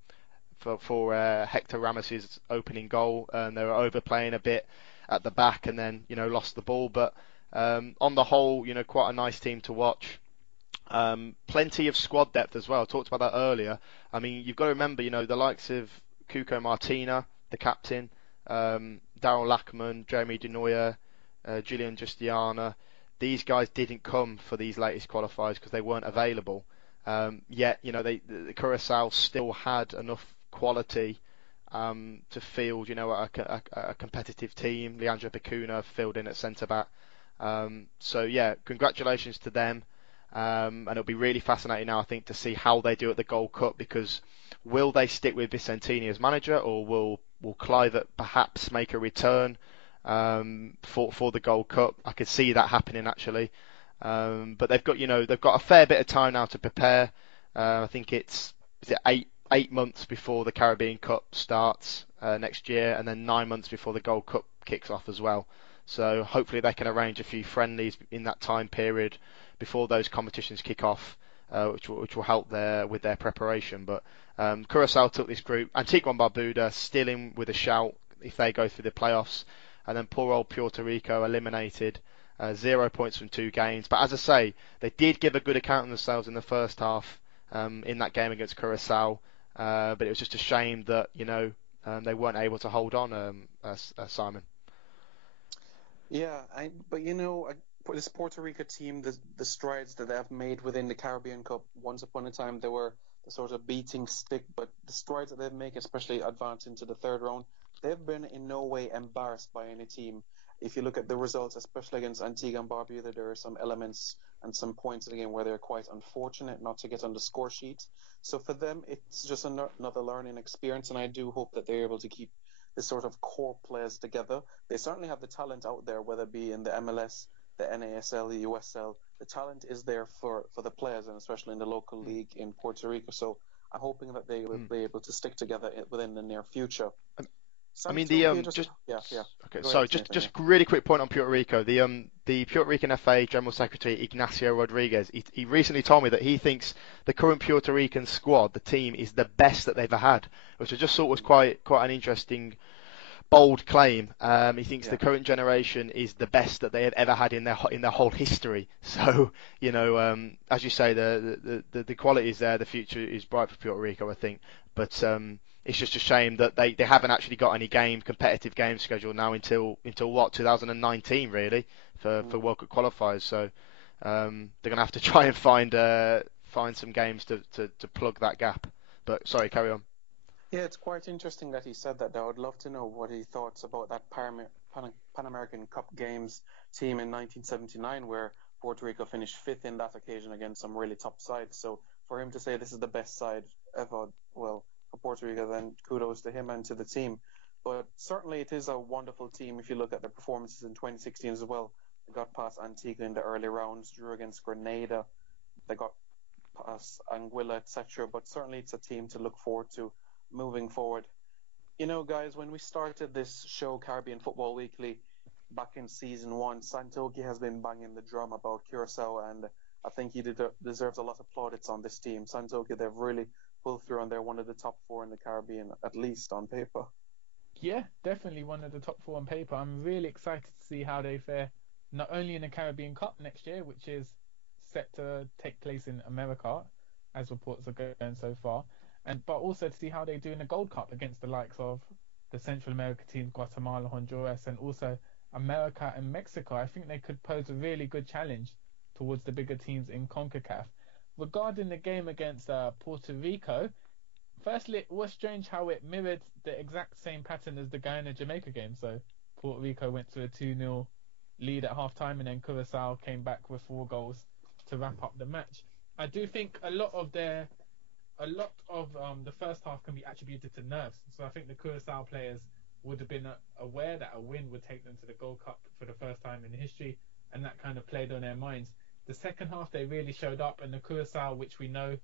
for Hector Ramos's opening goal, and they were overplaying a bit at the back and then lost the ball. But on the whole, quite a nice team to watch. Plenty of squad depth as well. I talked about that earlier. I mean, you've got to remember, the likes of Cuco Martina, the captain, Daryl Lackman, Jeremy Denoyer, Julian Justiana. These guys didn't come for these latest qualifiers because they weren't available. Yet, the Curacao still had enough quality to field, a competitive team. Leandro Bacuna filled in at centre back. So yeah, congratulations to them. And it'll be really fascinating now, I think, to see how they do at the Gold Cup, because will they stick with Vicentini as manager, or will Kluivert perhaps make a return for the Gold Cup? I could see that happening actually. But they've got a fair bit of time now to prepare. I think is it 8 months before the Caribbean Cup starts next year, and then 9 months before the Gold Cup kicks off as well. So hopefully they can arrange a few friendlies in that time period before those competitions kick off, which will help with their preparation. But Curacao took this group. Antigua and Barbuda still in with a shout if they go through the playoffs, and then poor old Puerto Rico eliminated. 0 points from 2 games. But as I say, they did give a good account of themselves in the first half in that game against Curacao. But it was just a shame that they weren't able to hold on, Simon. Yeah, but this Puerto Rico team, the strides that they have made within the Caribbean Cup, once upon a time they were the sort of beating stick, but the strides that they've made, especially advancing to the third round, they've been in no way embarrassed by any team. If you look at the results, especially against Antigua and Barbuda, there are some elements and some points in the game where they're quite unfortunate not to get on the score sheet. So for them, it's just another learning experience, and I do hope that they're able to keep this sort of core players together. They certainly have the talent out there, whether it be in the MLS, the NASL, the USL. The talent is there for the players, and especially in the local league in Puerto Rico. So I'm hoping that they will be able to stick together within the near future. I mean, Santoki just yeah, yeah. okay. Go Sorry, ahead, just Nathan. just a really quick point on Puerto Rico. The Puerto Rican FA General Secretary Ignacio Rodriguez, he recently told me that he thinks the current Puerto Rican squad, the team, is the best that they've ever had, which I just thought was quite an interesting, bold claim. He thinks Yeah. the current generation is the best that they have ever had in their whole history. So, as you say, the quality is there. The future is bright for Puerto Rico, I think. But it's just a shame that they haven't actually got any competitive games scheduled now until what, 2019 really, for World Cup qualifiers. So they're gonna have to try and find some games to plug that gap. But sorry, carry on. Yeah, it's quite interesting that he said that. I would love to know what he thoughts about that Pan American Cup Games team in 1979, where Puerto Rico finished fifth in that occasion against some really top sides. So for him to say this is the best side ever, well, for Puerto Rico, then kudos to him and to the team. But certainly it is a wonderful team if you look at their performances in 2016 as well. They got past Antigua in the early rounds, drew against Grenada. They got past Anguilla, etc. But certainly it's a team to look forward to moving forward. You know, guys, when we started this show, Caribbean Football Weekly, back in season one, Santoki has been banging the drum about Curacao, and I think he deserves a lot of plaudits on this team. Santoki, they've really pulled through, and they're one of the top four in the Caribbean, at least on paper. Yeah, definitely one of the top four on paper. I'm really excited to see how they fare, not only in the Caribbean Cup next year, which is set to take place in America, as reports are going so far, but also to see how they do in the Gold Cup against the likes of the Central America teams, Guatemala, Honduras, and also America and Mexico. I think they could pose a really good challenge towards the bigger teams in CONCACAF. Regarding the game against Puerto Rico, firstly, it was strange how it mirrored the exact same pattern as the Guyana Jamaica game. So Puerto Rico went to a 2-0 lead at half time, and then Curacao came back with 4 goals to wrap up the match. I do think a lot of the first half can be attributed to nerves. So I think the Curacao players would have been aware that a win would take them to the Gold Cup for the first time in history, and that kind of played on their minds. The second half they really showed up, and the Curacao, which we know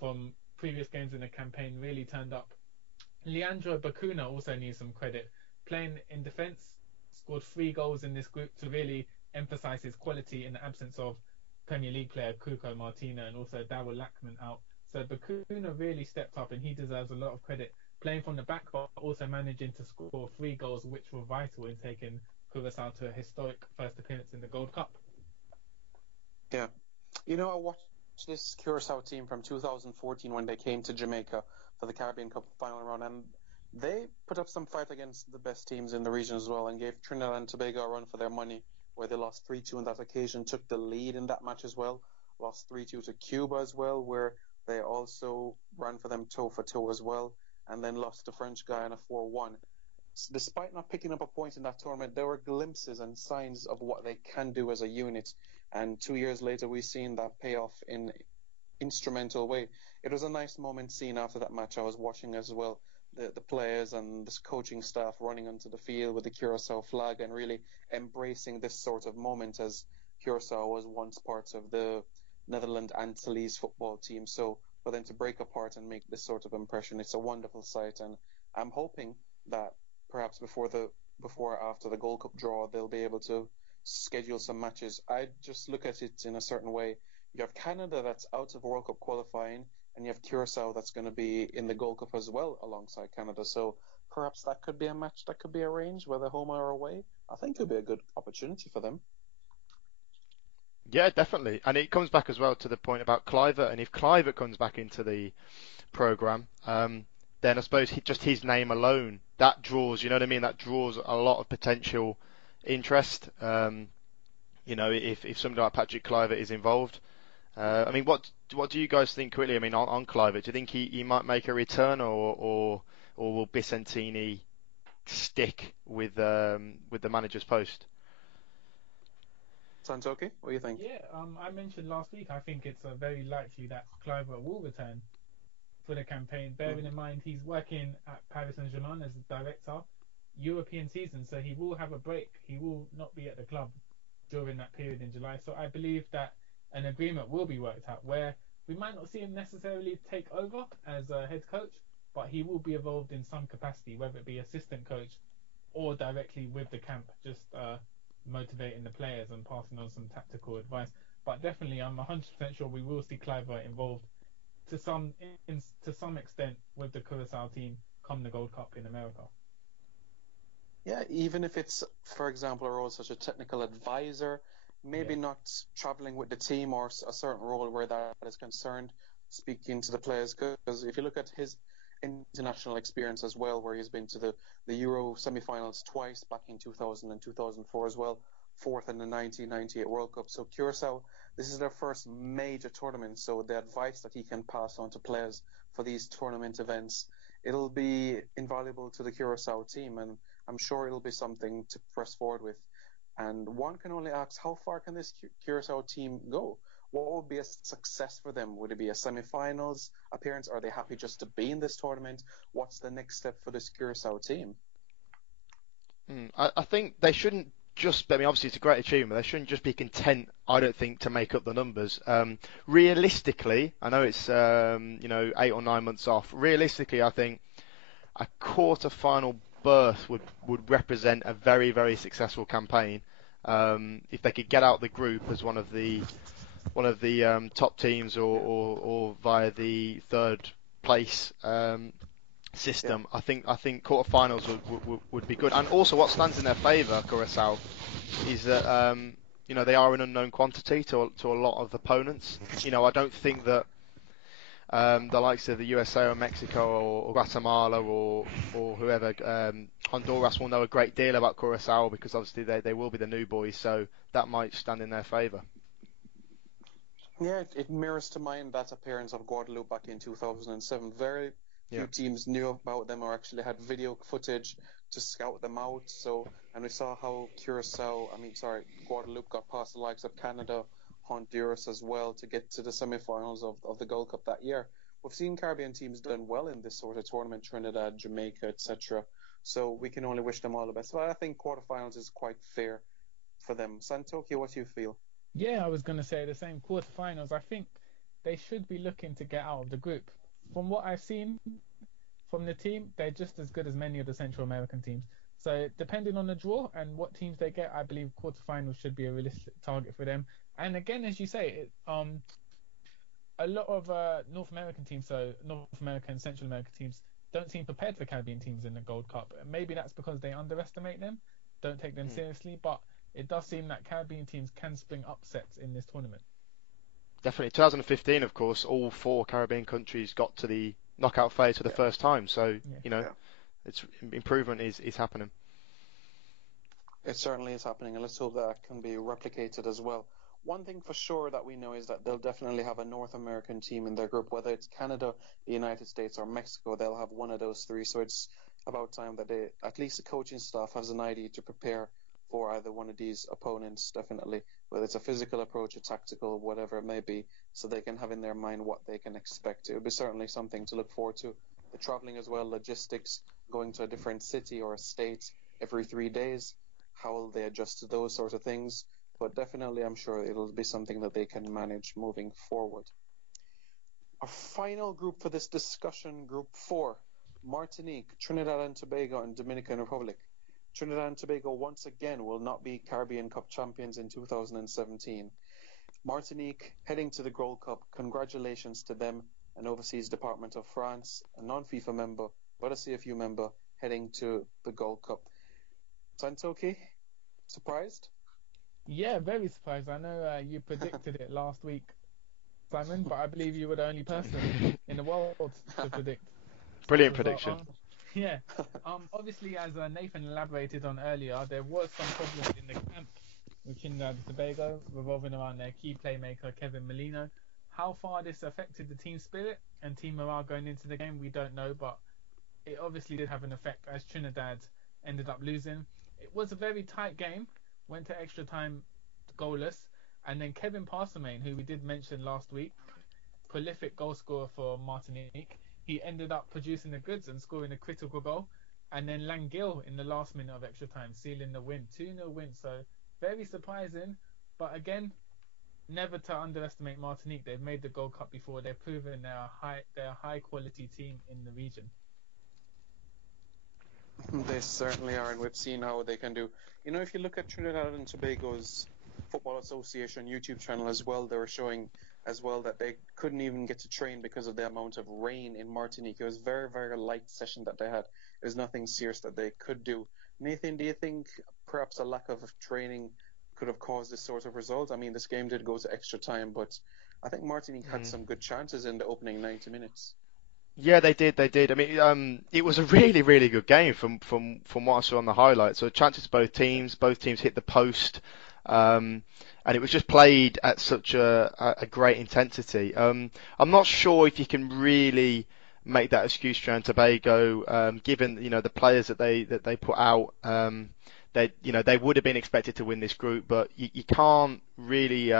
from previous games in the campaign, really turned up. Leandro Bacuna also needs some credit. Playing in defence, scored 3 goals in this group to really emphasise his quality in the absence of Premier League player Cuco Martina and also Darryl Lackman out. So Bacuna really stepped up, and he deserves a lot of credit. Playing from the back, but also managing to score 3 goals, which were vital in taking Curacao to a historic first appearance in the Gold Cup. Yeah. You know, I watched this Curacao team from 2014 when they came to Jamaica for the Caribbean Cup final round, and they put up some fight against the best teams in the region as well and gave Trinidad and Tobago a run for their money, where they lost 3-2 on that occasion, took the lead in that match as well, lost 3-2 to Cuba as well, where they also ran for them toe for toe as well, and then lost to French Guyana 4-1. Despite not picking up a point in that tournament, there were glimpses and signs of what they can do as a unit. And 2 years later, we've seen that pay off in instrumental way. It was a nice moment seen after that match. I was watching as well the players and this coaching staff running onto the field with the Curacao flag and really embracing this sort of moment, as Curacao was once part of the Netherlands Antilles football team. So for them to break apart and make this sort of impression, it's a wonderful sight. And I'm hoping that perhaps before or after the Gold Cup draw, they'll be able to schedule some matches. I just look at it in a certain way. You have Canada that's out of World Cup qualifying, and you have Curacao that's going to be in the Gold Cup as well alongside Canada. So perhaps that could be a match that could be arranged, whether home or away. I think it would be a good opportunity for them. Yeah, definitely. And it comes back as well to the point about Cliver. And if Cliver comes back into the program, then I suppose just his name alone, that draws, you know what I mean? That draws a lot of potential interest. If somebody like Patrick Cliver is involved. I mean, what do you guys think quickly? I mean, on Cliver, do you think he might make a return, or will Vicentini stick with the manager's post? Santoki, what do you think? Yeah, I mentioned last week, I think it's very likely that Cliver will return for the campaign, bearing Mm-hmm. in mind he's working at Paris Saint-Germain as a director, European season, so he will have a break. He will not be at the club during that period in July. So I believe that an agreement will be worked out where we might not see him necessarily take over as a head coach, but he will be involved in some capacity, whether it be assistant coach or directly with the camp, just motivating the players and passing on some tactical advice. But definitely, I'm 100% sure we will see Cliver involved to some extent with the Curacao team come the Gold Cup in America. Yeah, even if it's, for example, a role such a technical advisor, maybe not traveling with the team or a certain role where that is concerned, speaking to the players. Because if you look at his international experience as well, where he's been to the Euro semi-finals twice back in 2000 and 2004 as well, fourth in the 1998 World Cup. So Curacao, this is their first major tournament, so the advice that he can pass on to players for these tournament events, it'll be invaluable to the Curacao team, and I'm sure it'll be something to press forward with. And one can only ask, how far can this Curacao team go? What would be a success for them? Would it be a semi-finals appearance? Are they happy just to be in this tournament? What's the next step for this Curacao team? I think they shouldn't just, I mean, obviously it's a great achievement. They shouldn't just be content, I don't think, to make up the numbers. Realistically, I know it's 8 or 9 months off. Realistically, I think a quarter-final berth would represent a very, very successful campaign. If they could get out the group as one of the top teams, or via the third place system, I think quarterfinals would be good. And also, what stands in their favour, Curacao, is that they are an unknown quantity to a lot of opponents. I don't think that the likes of the USA or Mexico or Guatemala or whoever, Honduras, will know a great deal about Curacao, because obviously they will be the new boys, so that might stand in their favour. Yeah, it mirrors to mind that appearance of Guadeloupe back in 2007. Very few teams knew about them or actually had video footage to scout them out. So, and we saw how Guadeloupe got past the likes of Canada, Honduras as well to get to the semi-finals of the Gold Cup that year. We've seen Caribbean teams done well in this sort of tournament, Trinidad, Jamaica, etc. So we can only wish them all the best. But I think quarterfinals is quite fair for them. Santoki, what do you feel? Yeah, I was going to say the same. Quarterfinals, I think they should be looking to get out of the group. From what I've seen from the team, they're just as good as many of the Central American teams. So depending on the draw and what teams they get, I believe quarterfinals should be a realistic target for them. And again, as you say, a lot of North American teams, so North American and Central American teams, don't seem prepared for Caribbean teams in the Gold Cup. Maybe that's because they underestimate them, don't take them seriously, but it does seem that Caribbean teams can spring upsets in this tournament. Definitely. 2015, of course, all 4 Caribbean countries got to the knockout phase for the first time. So, it's improvement is happening. It certainly is happening, and let's hope that can be replicated as well. One thing for sure that we know is that they'll definitely have a North American team in their group, whether it's Canada, the United States, or Mexico. They'll have one of those 3. So it's about time that at least the coaching staff has an idea to prepare for either one of these opponents, definitely, whether it's a physical approach, a tactical, whatever it may be, so they can have in their mind what they can expect. It would be certainly something to look forward to. The traveling as well, logistics, going to a different city or a state every 3 days, how will they adjust to those sorts of things? But definitely, I'm sure it'll be something that they can manage moving forward. Our final group for this discussion, Group 4, Martinique, Trinidad and Tobago, and Dominican Republic. Trinidad and Tobago once again will not be Caribbean Cup champions in 2017. Martinique heading to the Gold Cup. Congratulations to them. An Overseas Department of France, a non-FIFA member, but a CFU member, heading to the Gold Cup. Santoki, surprised? Yeah, very surprised. I know you predicted it last week, Simon, but I believe you were the only person in the world to predict. Brilliant prediction. Obviously, as Nathan elaborated on earlier, there was some problems in the camp with Trinidad and Tobago revolving around their key playmaker, Kevin Molino. How far this affected the team spirit and team morale going into the game, we don't know, but it obviously did have an effect as Trinidad ended up losing. It was a very tight game, went to extra time goalless, and then Kevin Parsimane, who we did mention last week, prolific goal scorer for Martinique, he ended up producing the goods and scoring a critical goal. And then Langil in the last minute of extra time, sealing the win, 2-0 win. So very surprising, but again, never to underestimate Martinique. They've made the Gold Cup before. They've proven they're a high quality team in the region. They certainly are, and we've seen how they can do. If you look at Trinidad and Tobago's Football Association YouTube channel as well, they were showing as well that they couldn't even get to train because of the amount of rain in Martinique. It was very, very light session that they had. It was nothing serious that they could do. Nathan, do you think perhaps a lack of training could have caused this sort of result? I mean, this game did go to extra time, but I think Martinique had some good chances in the opening 90 minutes. Yeah, they did. They did. I mean, it was a really, really good game from what I saw on the highlights. So chances for both teams. Both teams hit the post, and it was just played at such a great intensity. I'm not sure if you can really make that excuse for Tobago, given the players that they put out. They would have been expected to win this group, but you can't really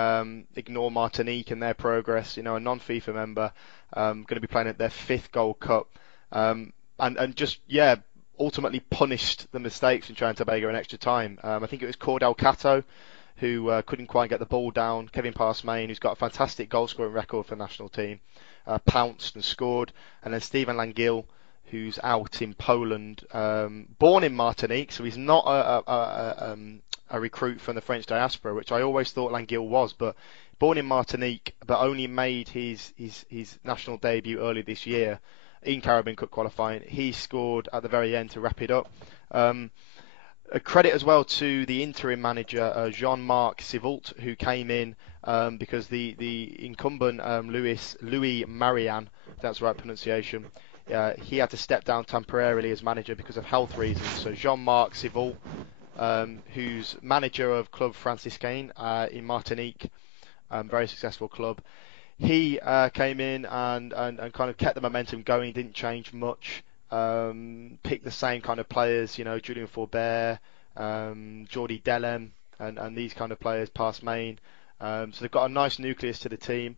ignore Martinique and their progress. A non-FIFA member going to be playing at their fifth Gold Cup, and just ultimately punished the mistakes in Trinidad and Tobago in extra time. I think it was Cordell Cato who couldn't quite get the ball down. Kevin Parsmain, who's got a fantastic goal scoring record for the national team, pounced and scored, and then Stephen Langill, who's out in Poland, born in Martinique, so he's not a recruit from the French diaspora, which I always thought Langill was, but born in Martinique, but only made his national debut early this year in Caribbean Cup qualifying. He scored at the very end to wrap it up. A credit as well to the interim manager, Jean-Marc Sivault, who came in because the incumbent Louis Marianne, if that's the right pronunciation, he had to step down temporarily as manager because of health reasons. So Jean-Marc Sivault, who's manager of Club Franciscain in Martinique, very successful club, he came in and kind of kept the momentum going, didn't change much. Picked the same kind of players, Julian Forbert, Jordi Delem, and these kind of players, past Main. So they've got a nice nucleus to the team.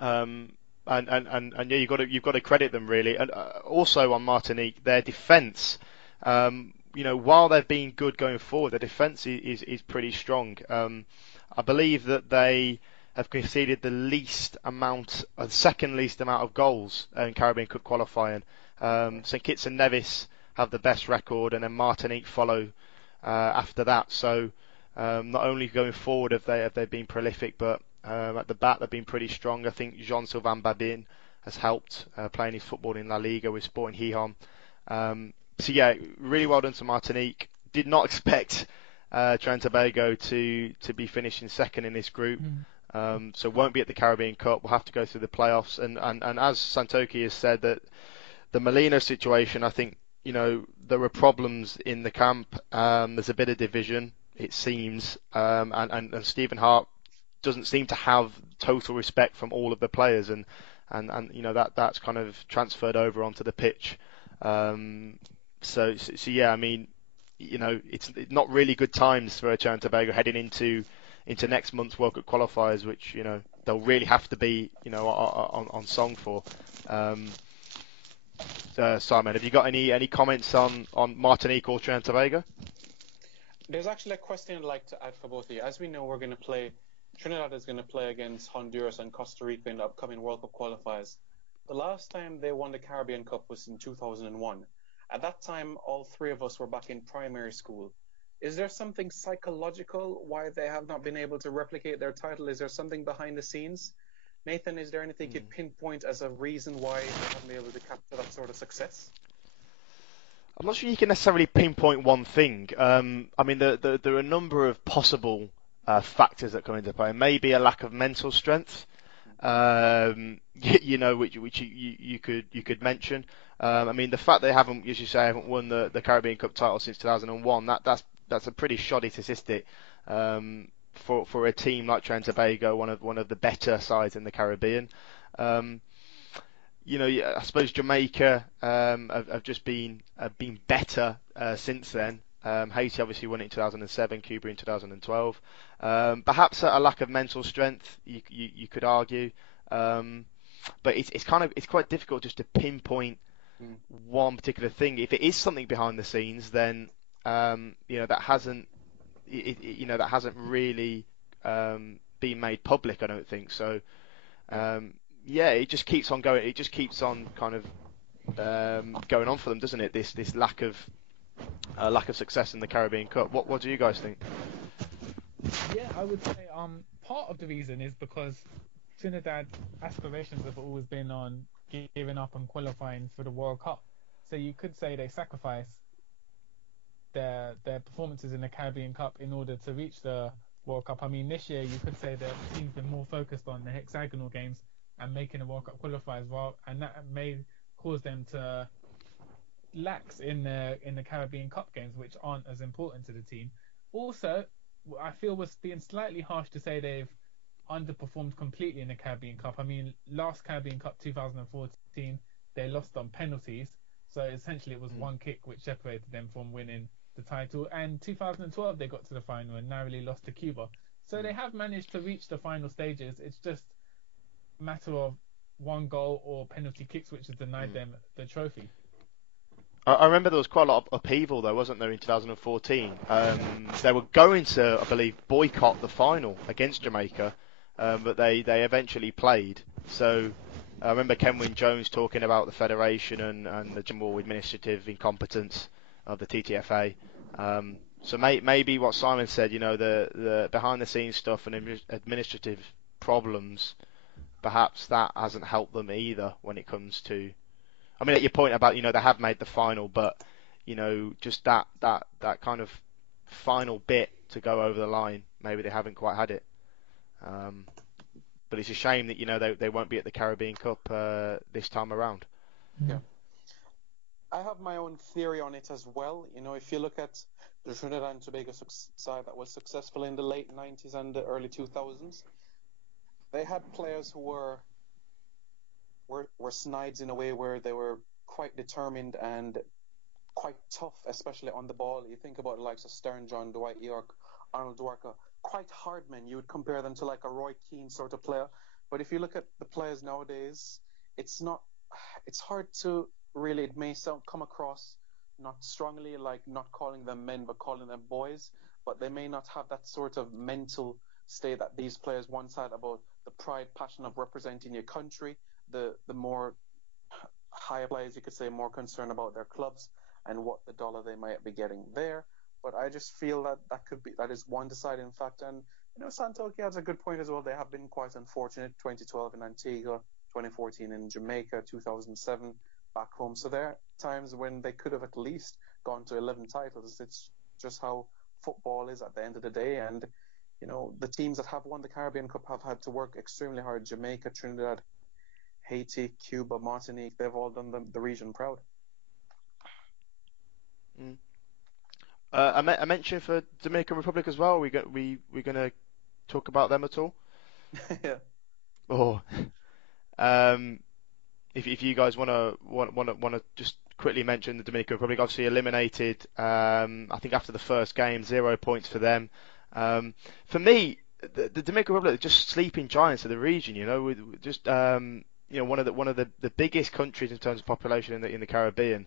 And yeah, you've got to credit them really. And also on Martinique, their defence, while they've been good going forward, their defence is pretty strong. I believe that they have conceded the second least amount of goals in Caribbean Cup qualifying. St. Kitts and Nevis have the best record, and then Martinique follow after that. So not only going forward have they been prolific, but at the back they've been pretty strong. I think Jean-Sylvain Babin has helped playing his football in La Liga with Sporting Gijón. So yeah, really well done to Martinique. Did not expect Trinidad and Tobago to be finishing second in this group. So won't be at the Caribbean Cup. We'll have to go through the playoffs. And as Santoki has said, that the Molino situation, I think, there were problems in the camp. There's a bit of division, it seems. And Stephen Hart doesn't seem to have total respect from all of the players. And that's kind of transferred over onto the pitch. So yeah, I mean, it's not really good times for Trinidad and Tobago heading into next month's World Cup qualifiers, which they'll really have to be on song for. Simon, have you got any comments on Martinique or Trinidad and Tobago? There's actually a question I'd like to add for both of you. As we know, Trinidad is going to play against Honduras and Costa Rica in the upcoming World Cup qualifiers. The last time they won the Caribbean Cup was in 2001. At that time, all three of us were back in primary school. Is there something psychological why they have not been able to replicate their title? Is there something behind the scenes? Nathan, is there anything you could pinpoint as a reason why they haven't been able to capture that sort of success? I'm not sure you can necessarily pinpoint one thing. I mean, there are a number of possible factors that come into play. Maybe a lack of mental strength, which you could mention. I mean, the fact they haven't, as you say, haven't won the Caribbean Cup title since 2001, that's a pretty shoddy statistic for a team like Trinidad and Tobago, one of the better sides in the Caribbean. I suppose Jamaica have just been better since then. Haiti obviously won it in 2007, Cuba in 2012. Perhaps a lack of mental strength, you could argue, but it's quite difficult just to pinpoint one particular thing. If it is something behind the scenes, then that hasn't really been made public, I don't think. So it just keeps on going. It just keeps on kind of going on for them, doesn't it? This lack of lack of success in the Caribbean Cup. What do you guys think? Yeah, I would say part of the reason is because Trinidad aspirations have always been on giving up and qualifying for the World Cup. So you could say they sacrifice their performances in the Caribbean Cup in order to reach the World Cup. I mean, this year you could say that the team's been more focused on the hexagonal games and making the World Cup qualifiers, and that may cause them to lax in the Caribbean Cup games, which aren't as important to the team. Also, I feel was being slightly harsh to say they've underperformed completely in the Caribbean Cup. I mean, last Caribbean Cup 2014, they lost on penalties, so essentially it was one kick which separated them from winning the title. And 2012 they got to the final and narrowly lost to Cuba. So they have managed to reach the final stages. It's just a matter of one goal or penalty kicks which has denied them the trophy. I remember there was quite a lot of upheaval, though, wasn't there, in 2014? They were going to, I believe, boycott the final against Jamaica, but they eventually played. So I remember Kenwyn Jones talking about the federation and the general administrative incompetence of the TTFA. So maybe what Simon said, the behind-the-scenes stuff and administrative problems, perhaps that hasn't helped them either when it comes to. I mean, at your point about, they have made the final, but, just that kind of final bit to go over the line, maybe they haven't quite had it. But it's a shame that, they won't be at the Caribbean Cup this time around. Yeah. I have my own theory on it as well. If you look at the Trinidad and Tobago side that was successful in the late 90s and the early 2000s, they had players who were snides in a way where they were quite determined and quite tough, especially on the ball. You think about the likes of Stern John, Dwight York, Arnold Dwarka, quite hard men. You would compare them to like a Roy Keane sort of player. But if you look at the players nowadays, it's hard to really, it may come across not strongly like not calling them men but calling them boys, but they may not have that sort of mental state that these players once had about the pride, passion of representing your country, the more higher players, you could say, more concerned about their clubs and what the dollar they might be getting there. But I just feel that is one deciding factor. And Santoki has a good point as well. They have been quite unfortunate. 2012 in Antigua, 2014 in Jamaica, 2007 back home. So there are times when they could have at least gone to 11 titles. It's just how football is at the end of the day. And the teams that have won the Caribbean Cup have had to work extremely hard. Jamaica, Trinidad, Haiti, Cuba, Martinique, they've all done the region proud. I mentioned for Dominican Republic as well. We're going to talk about them at all? Yeah. Oh, if you guys want to just quickly mention the Dominican Republic, obviously eliminated. I think after the first game, 0 points for them. For me, the Dominican Republic are just sleeping giants of the region. Just one of the biggest countries in terms of population in the Caribbean.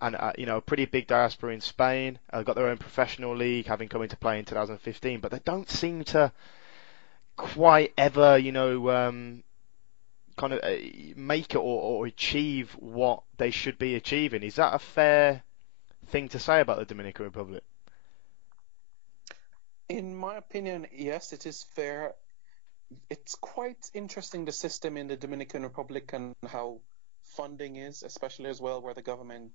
And a pretty big diaspora in Spain. Got their own professional league, having come into play in 2015, but they don't seem to quite ever, kind of make it or achieve what they should be achieving. Is that a fair thing to say about the Dominican Republic? In my opinion, yes, it is fair. It's quite interesting, the system in the Dominican Republic and how funding is, especially as well where the government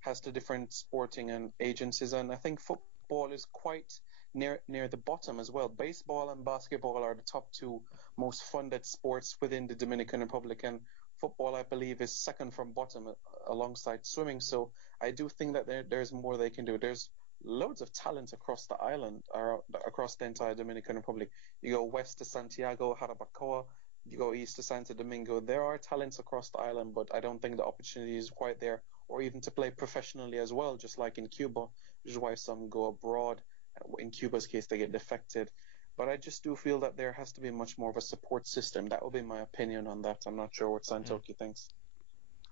has the different sporting and agencies. And I think football is quite near the bottom as well. Baseball and basketball are the top two most funded sports within the Dominican Republic, and football, I believe, is second from bottom alongside swimming. So I do think that there's more they can do. There's loads of talent across the island, or across the entire Dominican Republic. You go west to Santiago, Jarabacoa, you go east to Santo Domingo. There are talents across the island, but I don't think the opportunity is quite there, or even to play professionally as well, just like in Cuba, which is why some go abroad. In Cuba's case, they get defected. But I just do feel that there has to be much more of a support system. That would be my opinion on that. I'm not sure what Santoki thinks.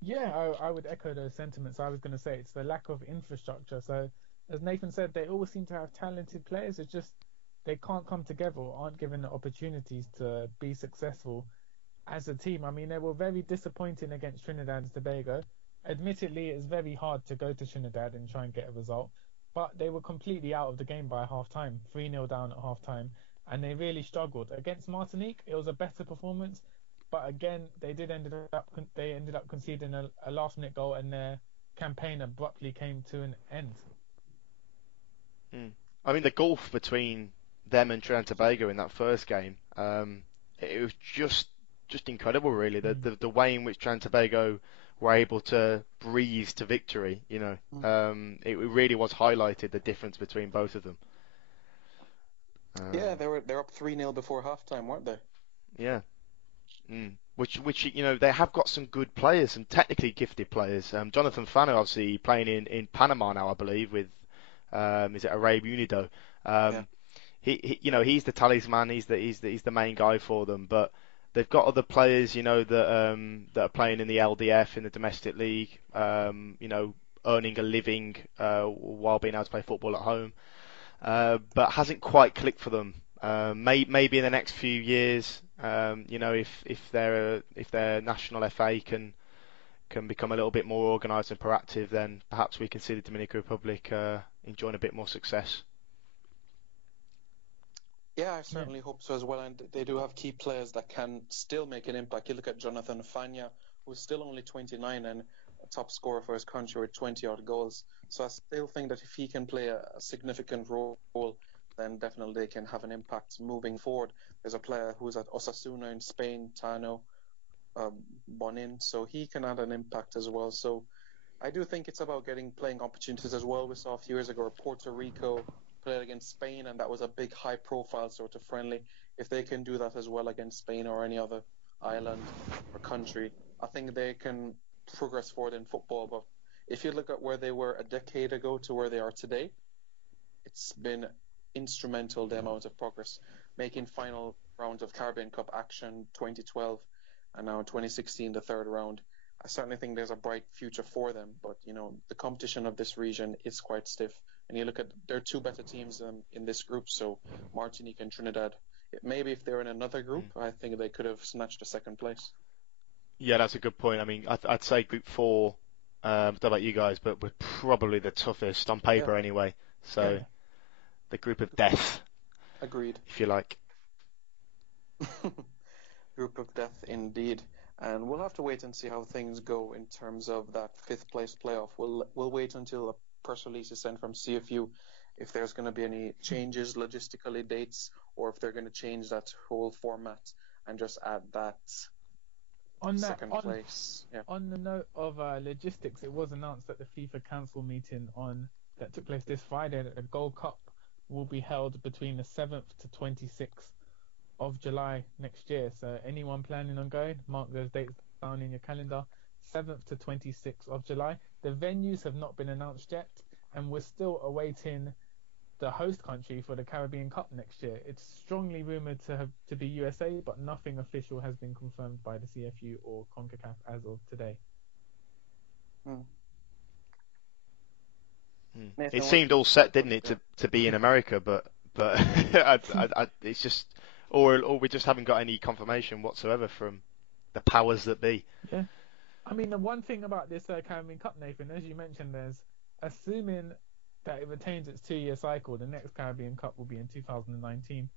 Yeah, I would echo those sentiments. I was going to say it's the lack of infrastructure. So, as Nathan said, they always seem to have talented players. It's just they can't come together or aren't given the opportunities to be successful as a team. I mean, they were very disappointing against Trinidad and Tobago. Admittedly, it's very hard to go to Trinidad and try and get a result, but they were completely out of the game by half time, 3-0 down at half time, and they really struggled. Against Martinique, it was a better performance, but again, they ended up conceding a last minute goal, and their campaign abruptly came to an end. I mean, the gulf between them and Trinidad and Tobago in that first game, it was just incredible, really. The way in which Trinidad and Tobago were able to breeze to victory, it really was highlighted the difference between both of them. Yeah, they're up 3-0 before halftime, weren't they? Yeah. Which they have got some good players, some technically gifted players. Jonathan Fano, obviously playing in Panama now, I believe, with is it Arabe Unido? Yeah. He's the talisman. He's the main guy for them. But they've got other players, that are playing in the LDF in the domestic league. Earning a living while being able to play football at home. But hasn't quite clicked for them. Maybe in the next few years, if their national FA can become a little bit more organised and proactive, then perhaps we can see the Dominican Republic enjoying a bit more success. Yeah, I certainly hope so as well. And they do have key players that can still make an impact. You look at Jonathan Fanya, who's still only 29 and a top scorer for his country with 20-odd goals. So I still think that if he can play a significant role, then definitely they can have an impact moving forward. There's a player who's at Osasuna in Spain, Tano Bonin, so he can add an impact as well. So I do think it's about playing opportunities as well. We saw a few years ago Puerto Rico played against Spain, and that was a big high-profile sort of friendly. If they can do that as well against Spain or any other island or country, I think they can progress forward in football. But if you look at where they were a decade ago to where they are today, it's been instrumental, the amount of progress. Making final round of Caribbean Cup action 2012 and now 2016 the third round. I certainly think there's a bright future for them, but the competition of this region is quite stiff. And you look at, there are two better teams in this group, so Martinique and Trinidad. Maybe if they're in another group, I think they could have snatched a second place. Yeah, that's a good point. I mean, I'd say Group 4, I don't know about you guys, but we're probably the toughest on paper anyway. So the group of death. Agreed. If you like. Group of death indeed. And we'll have to wait and see how things go in terms of that fifth place playoff. We'll wait until a press release is sent from CFU if there's going to be any changes logistically, dates, or if they're going to change that whole format and just add that second place. Yeah. On the note of logistics, it was announced at the FIFA Council meeting that took place this Friday that the Gold Cup will be held between the 7th to 26th of July next year. So anyone planning on going, mark those dates down in your calendar. 7th to 26th of July. The venues have not been announced yet, and we're still awaiting the host country for the Caribbean Cup next year. It's strongly rumoured to be USA, but nothing official has been confirmed by the CFU or CONCACAF as of today. It seemed all set, didn't it, to be in America, but it's just, or we just haven't got any confirmation whatsoever from the powers that be. Yeah. I mean, the one thing about this Caribbean Cup, Nathan, as you mentioned, assuming that it retains its 2-year cycle, the next Caribbean Cup will be in 2019.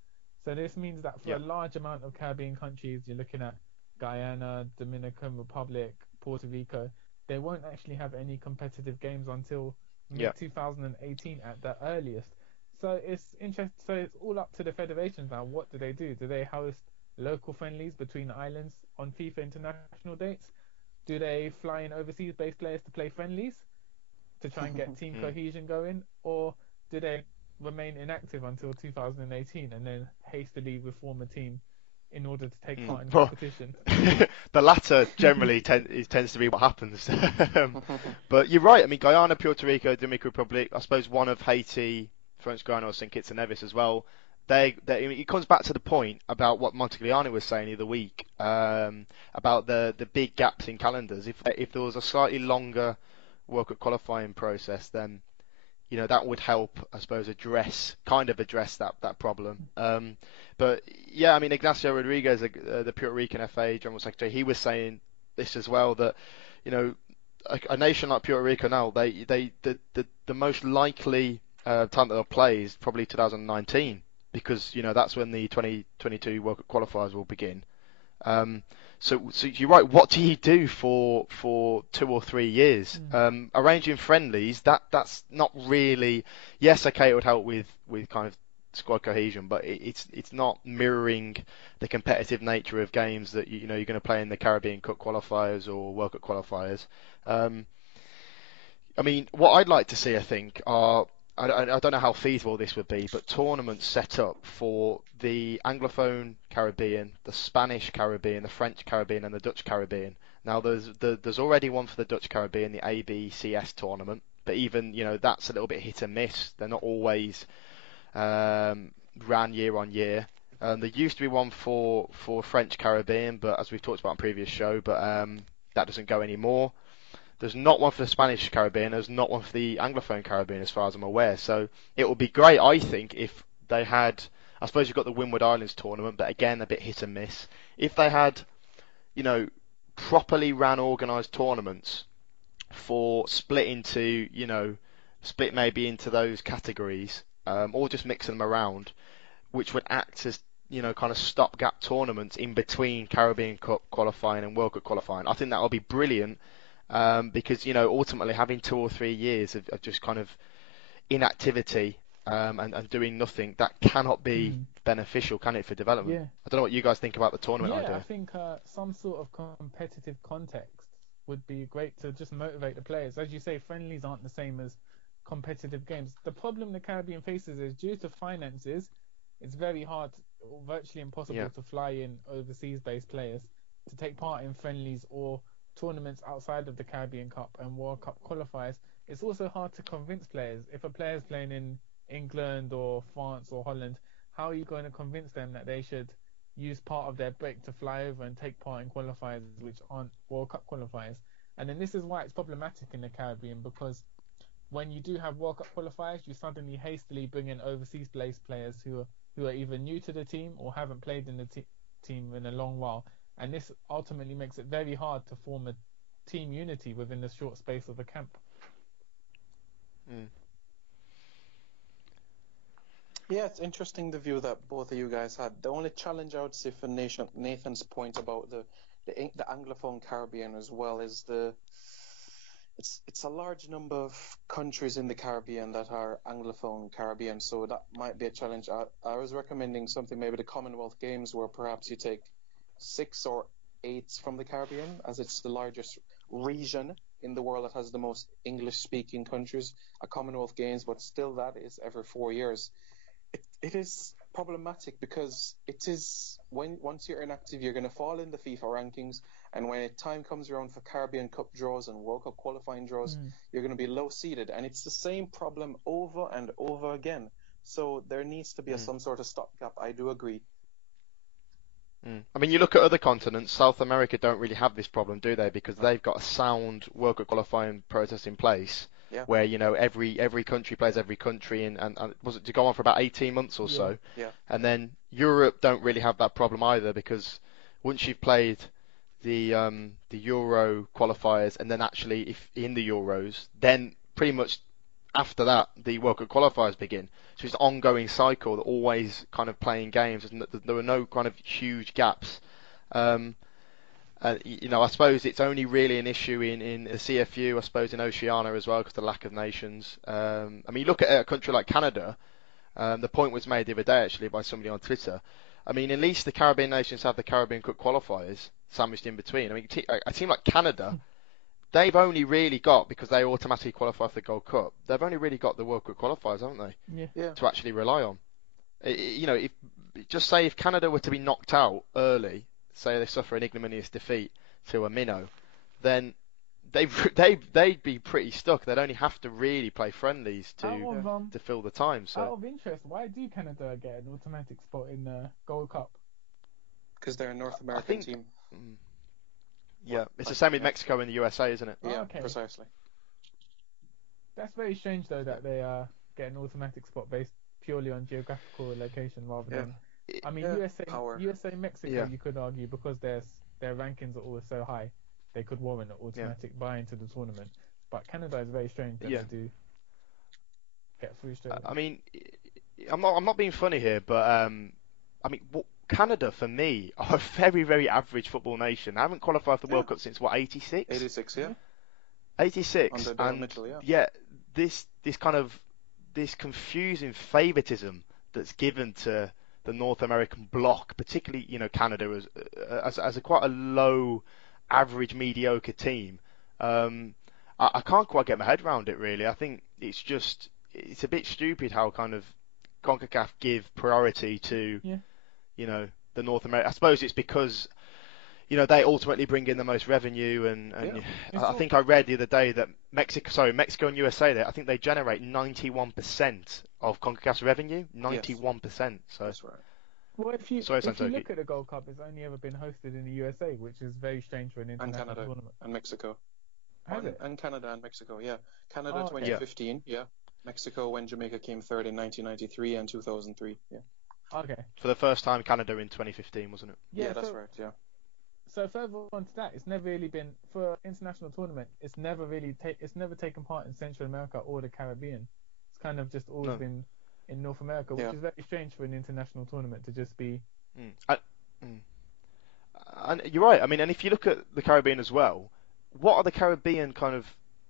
So this means that for a large amount of Caribbean countries, you're looking at Guyana, Dominican Republic, Puerto Rico, they won't actually have any competitive games until mid-2018 at the earliest. So it's interesting. So it's all up to the federations now. What do? Do they host local friendlies between the islands on FIFA international dates? Do they fly in overseas-based players to play friendlies to try and get team cohesion going? Or do they remain inactive until 2018 and then hastily reform a team in order to take part in competition? The latter generally tends to be what happens. But you're right. I mean, Guyana, Puerto Rico, Dominican Republic, I suppose one of Haiti, French Guyana, or St. Kitts and Nevis as well. It comes back to the point about what Montegliani was saying the other week about the big gaps in calendars. If there was a slightly longer World Cup qualifying process, then that would help, I suppose, address that problem. But yeah, I mean, Ignacio Rodriguez, the Puerto Rican FA General Secretary, he was saying this as well, that a nation like Puerto Rico now, the most likely time that they'll play is probably 2019 because that's when the 2022 World Cup qualifiers will begin. So you're right. What do you do for 2 or 3 years? Arranging friendlies, that's not really. Yes, okay, it would help with kind of squad cohesion, but it's not mirroring the competitive nature of games that you're going to play in the Caribbean Cup qualifiers or World Cup qualifiers. I mean, what I'd like to see, I think, are I don't know how feasible this would be, but tournaments set up for the Anglophone Caribbean, the Spanish Caribbean, the French Caribbean, and the Dutch Caribbean. Now, there's already one for the Dutch Caribbean, the ABCS tournament, but even that's a little bit hit and miss. They're not always ran year on year. There used to be one for French Caribbean, but as we've talked about in previous show, but that doesn't go anymore. There's not one for the Spanish Caribbean. There's not one for the Anglophone Caribbean, as far as I'm aware. So it would be great, I think, if they had. I suppose you've got the Windward Islands tournament, but again, a bit hit and miss. If they had, properly ran, organised tournaments for split maybe into those categories, or just mixing them around, which would act as kind of stopgap tournaments in between Caribbean Cup qualifying and World Cup qualifying. I think that would be brilliant. Because ultimately having 2 or 3 years of just kind of inactivity and doing nothing, that cannot be beneficial, can it, for development? Yeah. I don't know what you guys think about the tournament idea. Yeah, I think some sort of competitive context would be great to just motivate the players. As you say, friendlies aren't the same as competitive games. The problem the Caribbean faces is due to finances, it's very hard, or virtually impossible, to fly in overseas-based players to take part in friendlies or tournaments outside of the Caribbean Cup and World Cup qualifiers. It's also hard to convince players. If a player's playing in England or France or Holland, how are you going to convince them that they should use part of their break to fly over and take part in qualifiers which aren't World Cup qualifiers? And then this is why it's problematic in the Caribbean, because when you do have World Cup qualifiers, you suddenly hastily bring in overseas-based players who are either new to the team or haven't played in the team in a long while. And this ultimately makes it very hard to form a team unity within the short space of a camp. Yeah, it's interesting the view that both of you guys had. The only challenge I would say for Nathan's point about the Anglophone Caribbean as well is it's a large number of countries in the Caribbean that are Anglophone Caribbean, so that might be a challenge. I was recommending something, maybe the Commonwealth Games, where perhaps you take 6 or 8 from the Caribbean, as it's the largest region in the world that has the most English-speaking countries, a Commonwealth Games, but still that is every 4 years. It is problematic because it is once you're inactive, you're going to fall in the FIFA rankings, and when time comes around for Caribbean Cup draws and World Cup qualifying draws, you're going to be low seeded, and it's the same problem over and over again. So there needs to be some sort of stopgap. I do agree. I mean, you look at other continents. South America don't really have this problem, do they? Because they've got a sound World Cup qualifying process in place, where every country plays every country, and was it to go on for about 18 months or so? Yeah. And then Europe don't really have that problem either, because once you've played the Euro qualifiers, and then actually if in the Euros, then pretty much after that the World Cup qualifiers begin. So it's an ongoing cycle, always kind of playing games. There were no kind of huge gaps. I suppose it's only really an issue in the CFU, I suppose in Oceania as well, because of the lack of nations. I mean, you look at a country like Canada. The point was made the other day actually by somebody on Twitter. I mean, at least the Caribbean nations have the Caribbean Cup qualifiers sandwiched in between. I mean, a team like Canada, they've only really got, because they automatically qualify for the Gold Cup, they've only really got the World Cup qualifiers, haven't they? Yeah. To actually rely on. Just say if Canada were to be knocked out early, say they suffer an ignominious defeat to a minnow, then they'd be pretty stuck. They'd only have to really play friendlies to fill the time. So out of interest, why do Canada get an automatic spot in the Gold Cup? Because they're a North American team. Yeah, it's the same with Mexico and the USA, isn't it? Yeah, okay. Precisely. That's very strange, though, that they get an automatic spot based purely on geographical location rather than. I mean, USA, Mexico, you could argue, because their rankings are always so high. they could warrant an automatic buy into the tournament. But Canada is very strange that they do get through straight away. I mean, I'm not being funny here, but I mean, Canada for me are a very, very average football nation. They haven't qualified for the World Cup since what, 86? 86, yeah. 86, Under Dale and Mitchell, this kind of this confusing favoritism that's given to the North American bloc, particularly Canada as a quite a low, average, mediocre team. I can't quite get my head around it really. I think it's a bit stupid how kind of CONCACAF give priority to the North America. I suppose it's because they ultimately bring in the most revenue, and I think I read the other day that Mexico and USA, I think they generate 91% of CONCACAF's revenue. 91%. So that's right. Well, if you look at the Gold Cup, it's only ever been hosted in the USA, which is very strange for an international tournament. And Mexico. Has it? And Canada and Mexico, yeah. Canada 2015, yeah. Mexico when Jamaica came third in 1993 and 2003, yeah. Okay. For the first time, Canada in 2015, wasn't it? Yeah, that's right, yeah. So further on to that, it's never really been for international tournament. It's never taken part in Central America or the Caribbean. It's kind of just always been in North America, which is very strange for an international tournament to just be. And you're right. I mean, and if you look at the Caribbean as well, what are the Caribbean kind of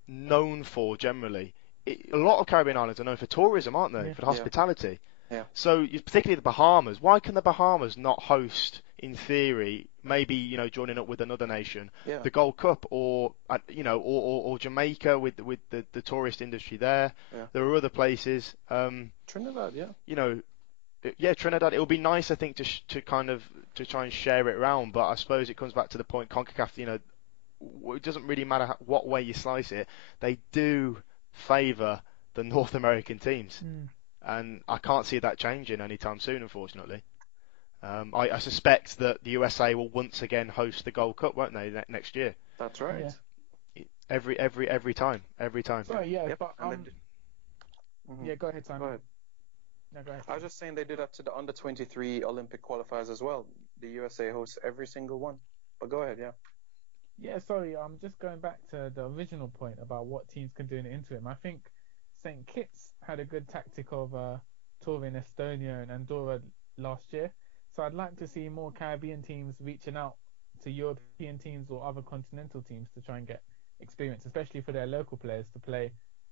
known for generally? A lot of Caribbean islands are known for tourism, aren't they? For the hospitality. Yeah. So particularly the Bahamas. Why can the Bahamas not host, in theory, maybe joining up with another nation, the Gold Cup, or Jamaica with the tourist industry there? Yeah. There are other places. Trinidad, Trinidad. It would be nice, I think, to try and share it around. But I suppose it comes back to the point. CONCACAF, it doesn't really matter what way you slice it. They do favour the North American teams. And I can't see that changing anytime soon, unfortunately. I suspect that the USA will once again host the Gold Cup, won't they, next year? That's right. Yeah. Every time. Sorry, but go ahead, Simon. Go ahead. No, go ahead. I was just saying they do that to the under 23 Olympic qualifiers as well. The USA hosts every single one. But go ahead, Yeah, sorry. I'm just going back to the original point about what teams can do in the interim. I think St. Kitts had a good tactic of touring Estonia and Andorra last year. So I'd like to see more Caribbean teams reaching out to European teams or other continental teams to try and get experience, especially for their local players to play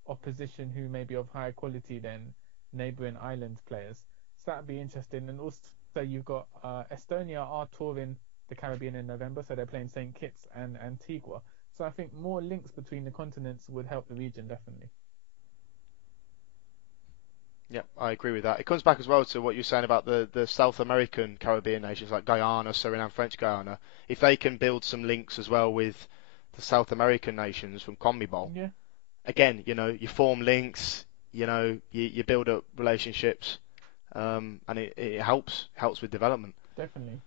opposition who may be of higher quality than neighbouring island players. So that'd be interesting. And also you've got Estonia are touring the Caribbean in November, so they're playing St. Kitts and Antigua. So I think more links between the continents would help the region, definitely. Yeah, I agree with that. It comes back as well to what you're saying about the South American Caribbean nations like Guyana, Suriname, French Guyana. If they can build some links as well with the South American nations from CONMEBOL, again, you form links, you build up relationships, and it helps with development. Definitely.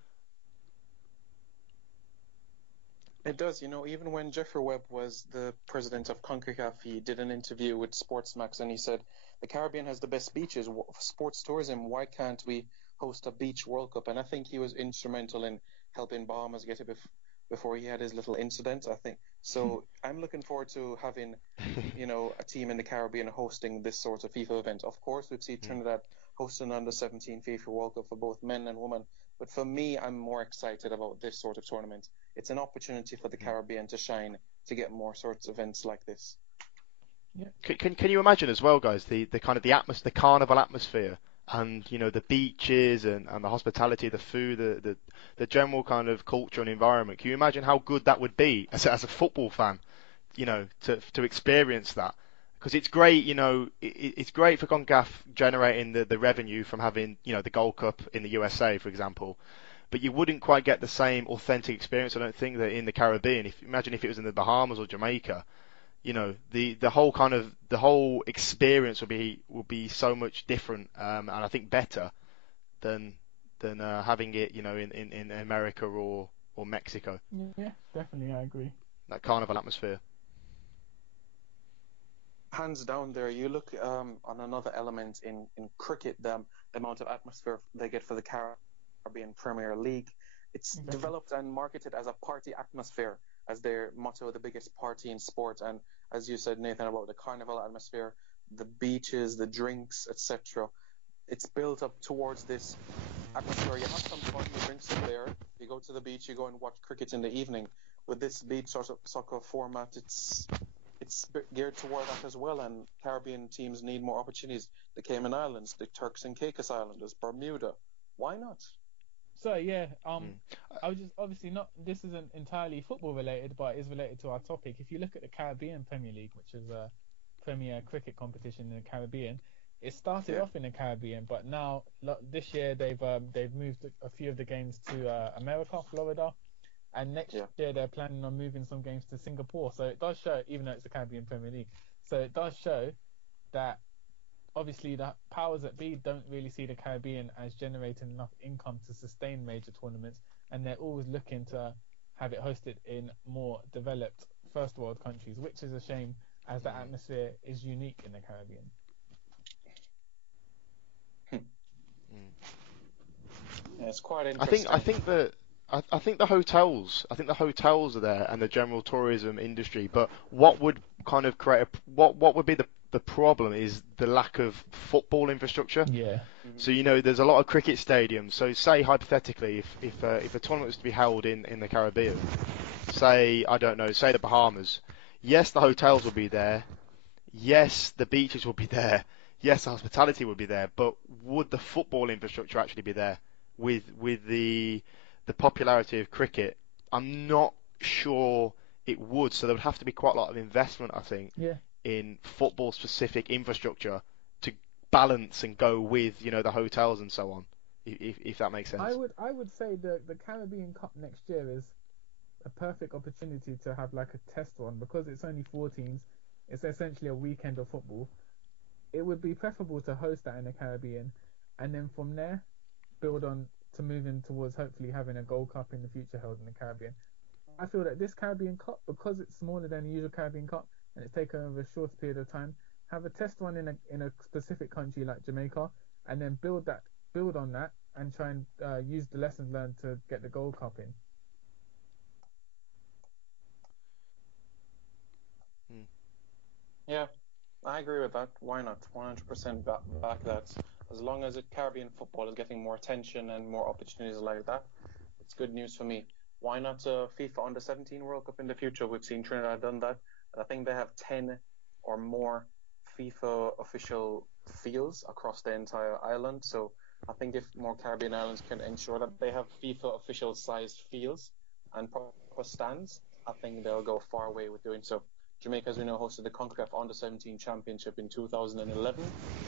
It does, even when Jeffrey Webb was the president of CONCACAF, he did an interview with Sportsmax and he said, the Caribbean has the best beaches, sports tourism, why can't we host a beach World Cup? And I think he was instrumental in helping Bahamas get it before he had his little incident, I think. So I'm looking forward to having, a team in the Caribbean hosting this sort of FIFA event. Of course, we've seen Trinidad hosting under 17 FIFA World Cup for both men and women. But for me, I'm more excited about this sort of tournament. It's an opportunity for the Caribbean to shine, to get more sorts of events like this. Yeah. Can you imagine as well, guys, the kind of the carnival atmosphere, and the beaches and the hospitality, the food, the general kind of culture and environment. Can you imagine how good that would be as a football fan, to experience that? Because it's great, it's great for CONCACAF generating the revenue from having, the Gold Cup in the USA, for example. But you wouldn't quite get the same authentic experience, I don't think, that in the Caribbean. Imagine if it was in the Bahamas or Jamaica. The whole experience will be so much different, and I think better than having it, in America or Mexico. Yeah, definitely, I agree. That carnival atmosphere. Hands down there, you look on another element in cricket, the amount of atmosphere they get for the Caribbean Premier League. It's developed and marketed as a party atmosphere. as their motto, the biggest party in sport. And as you said, Nathan, about the carnival atmosphere, the beaches, the drinks, etc. It's built up towards this atmosphere. You have some fun, you drink some there, you go to the beach, you go and watch cricket in the evening. With this beach sort of soccer format, it's geared toward that as well. And Caribbean teams need more opportunities. The Cayman Islands, the Turks and Caicos Islands, Bermuda. Why not? So yeah, I was just obviously not. This isn't entirely football related, but it is related to our topic. If you look at the Caribbean Premier League, which is a premier cricket competition in the Caribbean, it started off in the Caribbean, but now this year they've moved a few of the games to America, Florida, and next year they're planning on moving some games to Singapore. So it does show, even though it's the Caribbean Premier League, so it does show that obviously the powers that be don't really see the Caribbean as generating enough income to sustain major tournaments, and they're always looking to have it hosted in more developed first world countries, which is a shame as the atmosphere is unique in the Caribbean. Yeah, it's quite interesting. I think the hotels are there and the general tourism industry, but what would kind of what would be the problem is the lack of football infrastructure. Yeah. So there's a lot of cricket stadiums. So say hypothetically, if a tournament was to be held in the Caribbean, say the Bahamas, yes, the hotels will be there, yes, the beaches will be there, yes, the hospitality will be there, but would the football infrastructure actually be there with the popularity of cricket? I'm not sure it would. So there would have to be quite a lot of investment, I think, in football-specific infrastructure to balance and go with the hotels and so on. If that makes sense. I would say the Caribbean Cup next year is a perfect opportunity to have like a test one, because it's only 4 teams. It's essentially a weekend of football. It would be preferable to host that in the Caribbean, and then from there build on to moving towards hopefully having a Gold Cup in the future held in the Caribbean. I feel that this Caribbean Cup, because it's smaller than the usual Caribbean Cup and it's taken over a short period of time, have a test run in a specific country like Jamaica, and then build on that, and try and use the lessons learned to get the Gold Cup in. Yeah, I agree with that. Why not? 100% back that. As long as Caribbean football is getting more attention and more opportunities like that, it's good news for me. Why not a FIFA Under-17 World Cup in the future? We've seen Trinidad done that. And I think they have 10 or more FIFA official fields across the entire island. So I think if more Caribbean islands can ensure that they have FIFA official sized fields and proper stands, I think they'll go far away with doing so. Jamaica, as we know, hosted the CONCACAF Under-17 Championship in 2011,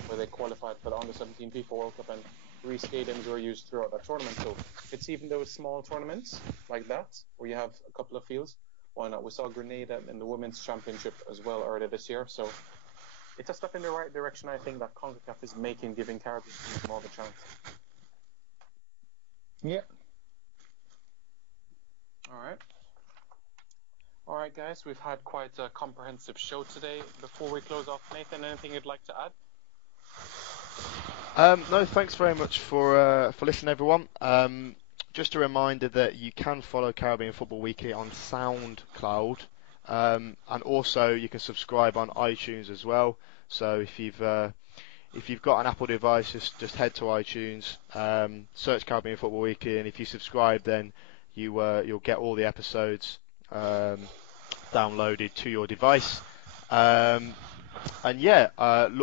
where they qualified for the Under-17 FIFA World Cup, and 3 stadiums were used throughout that tournament. So it's even those small tournaments like that, where you have a couple of fields, why not? We saw Grenada in the Women's Championship as well earlier this year. So it's a step in the right direction, I think, that CONCACAF is making, giving Caribbean teams more of a chance. Yeah. All right, guys, we've had quite a comprehensive show today. Before we close off, Nathan, anything you'd like to add? No, thanks very much for listening, everyone. Just a reminder that you can follow Caribbean Football Weekly on SoundCloud, and also you can subscribe on iTunes as well. So if you've got an Apple device, just head to iTunes, search Caribbean Football Weekly, and if you subscribe, then you'll get all the episodes downloaded to your device. Look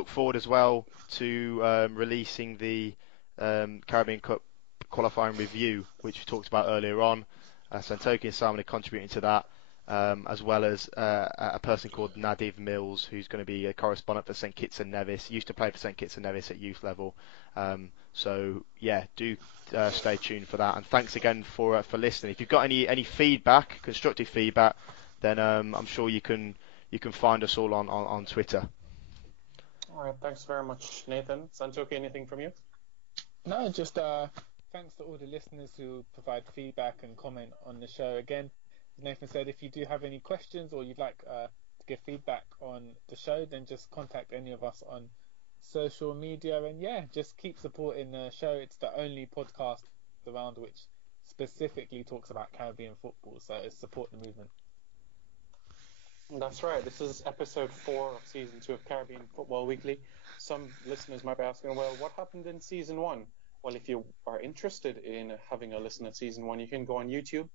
forward as well to releasing the Caribbean Cup qualifying review, which we talked about earlier on. Santoki and Simon are contributing to that, as well as a person called Nadiv Mills, who's going to be a correspondent for St. Kitts and Nevis. Used to play for St. Kitts and Nevis at youth level. Do stay tuned for that. And thanks again for listening. If you've got any feedback, constructive feedback, then I'm sure you can find us all on Twitter. All right, thanks very much, Nathan. Santoki, anything from you? No, just thanks to all the listeners who provide feedback and comment on the show. Again, as Nathan said, if you do have any questions or you'd like to give feedback on the show, then just contact any of us on social media. And just keep supporting the show. It's the only podcast around which specifically talks about Caribbean football, so support the movement. That's right. This is episode 4 of season 2 of Caribbean Football Weekly. Some listeners might be asking, well, what happened in season 1? Well, if you are interested in having a listen at season 1, you can go on YouTube,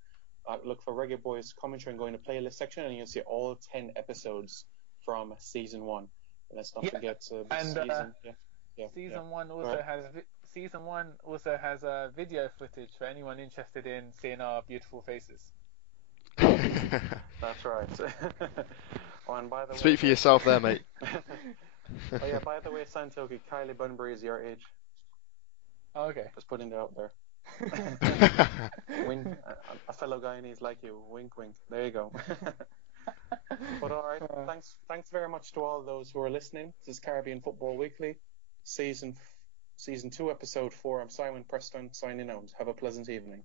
look for Reggae Boyz commentary and go in the playlist section, and you'll see all 10 episodes from season 1. And let's not forget this and season. season one All also has video footage for anyone interested in seeing our beautiful faces. That's right. Oh, and by the way, Speak for yourself there, mate. Oh yeah, by the way, Santoki, Kylie Bunbury is your age. Oh, okay. Just putting that out there. Wink, a fellow Guyanese like you. Wink, wink. There you go. But all right, thanks very much to all those who are listening. This is Caribbean Football Weekly, season 2, episode 4. I'm Simon Preston signing out. Have a pleasant evening.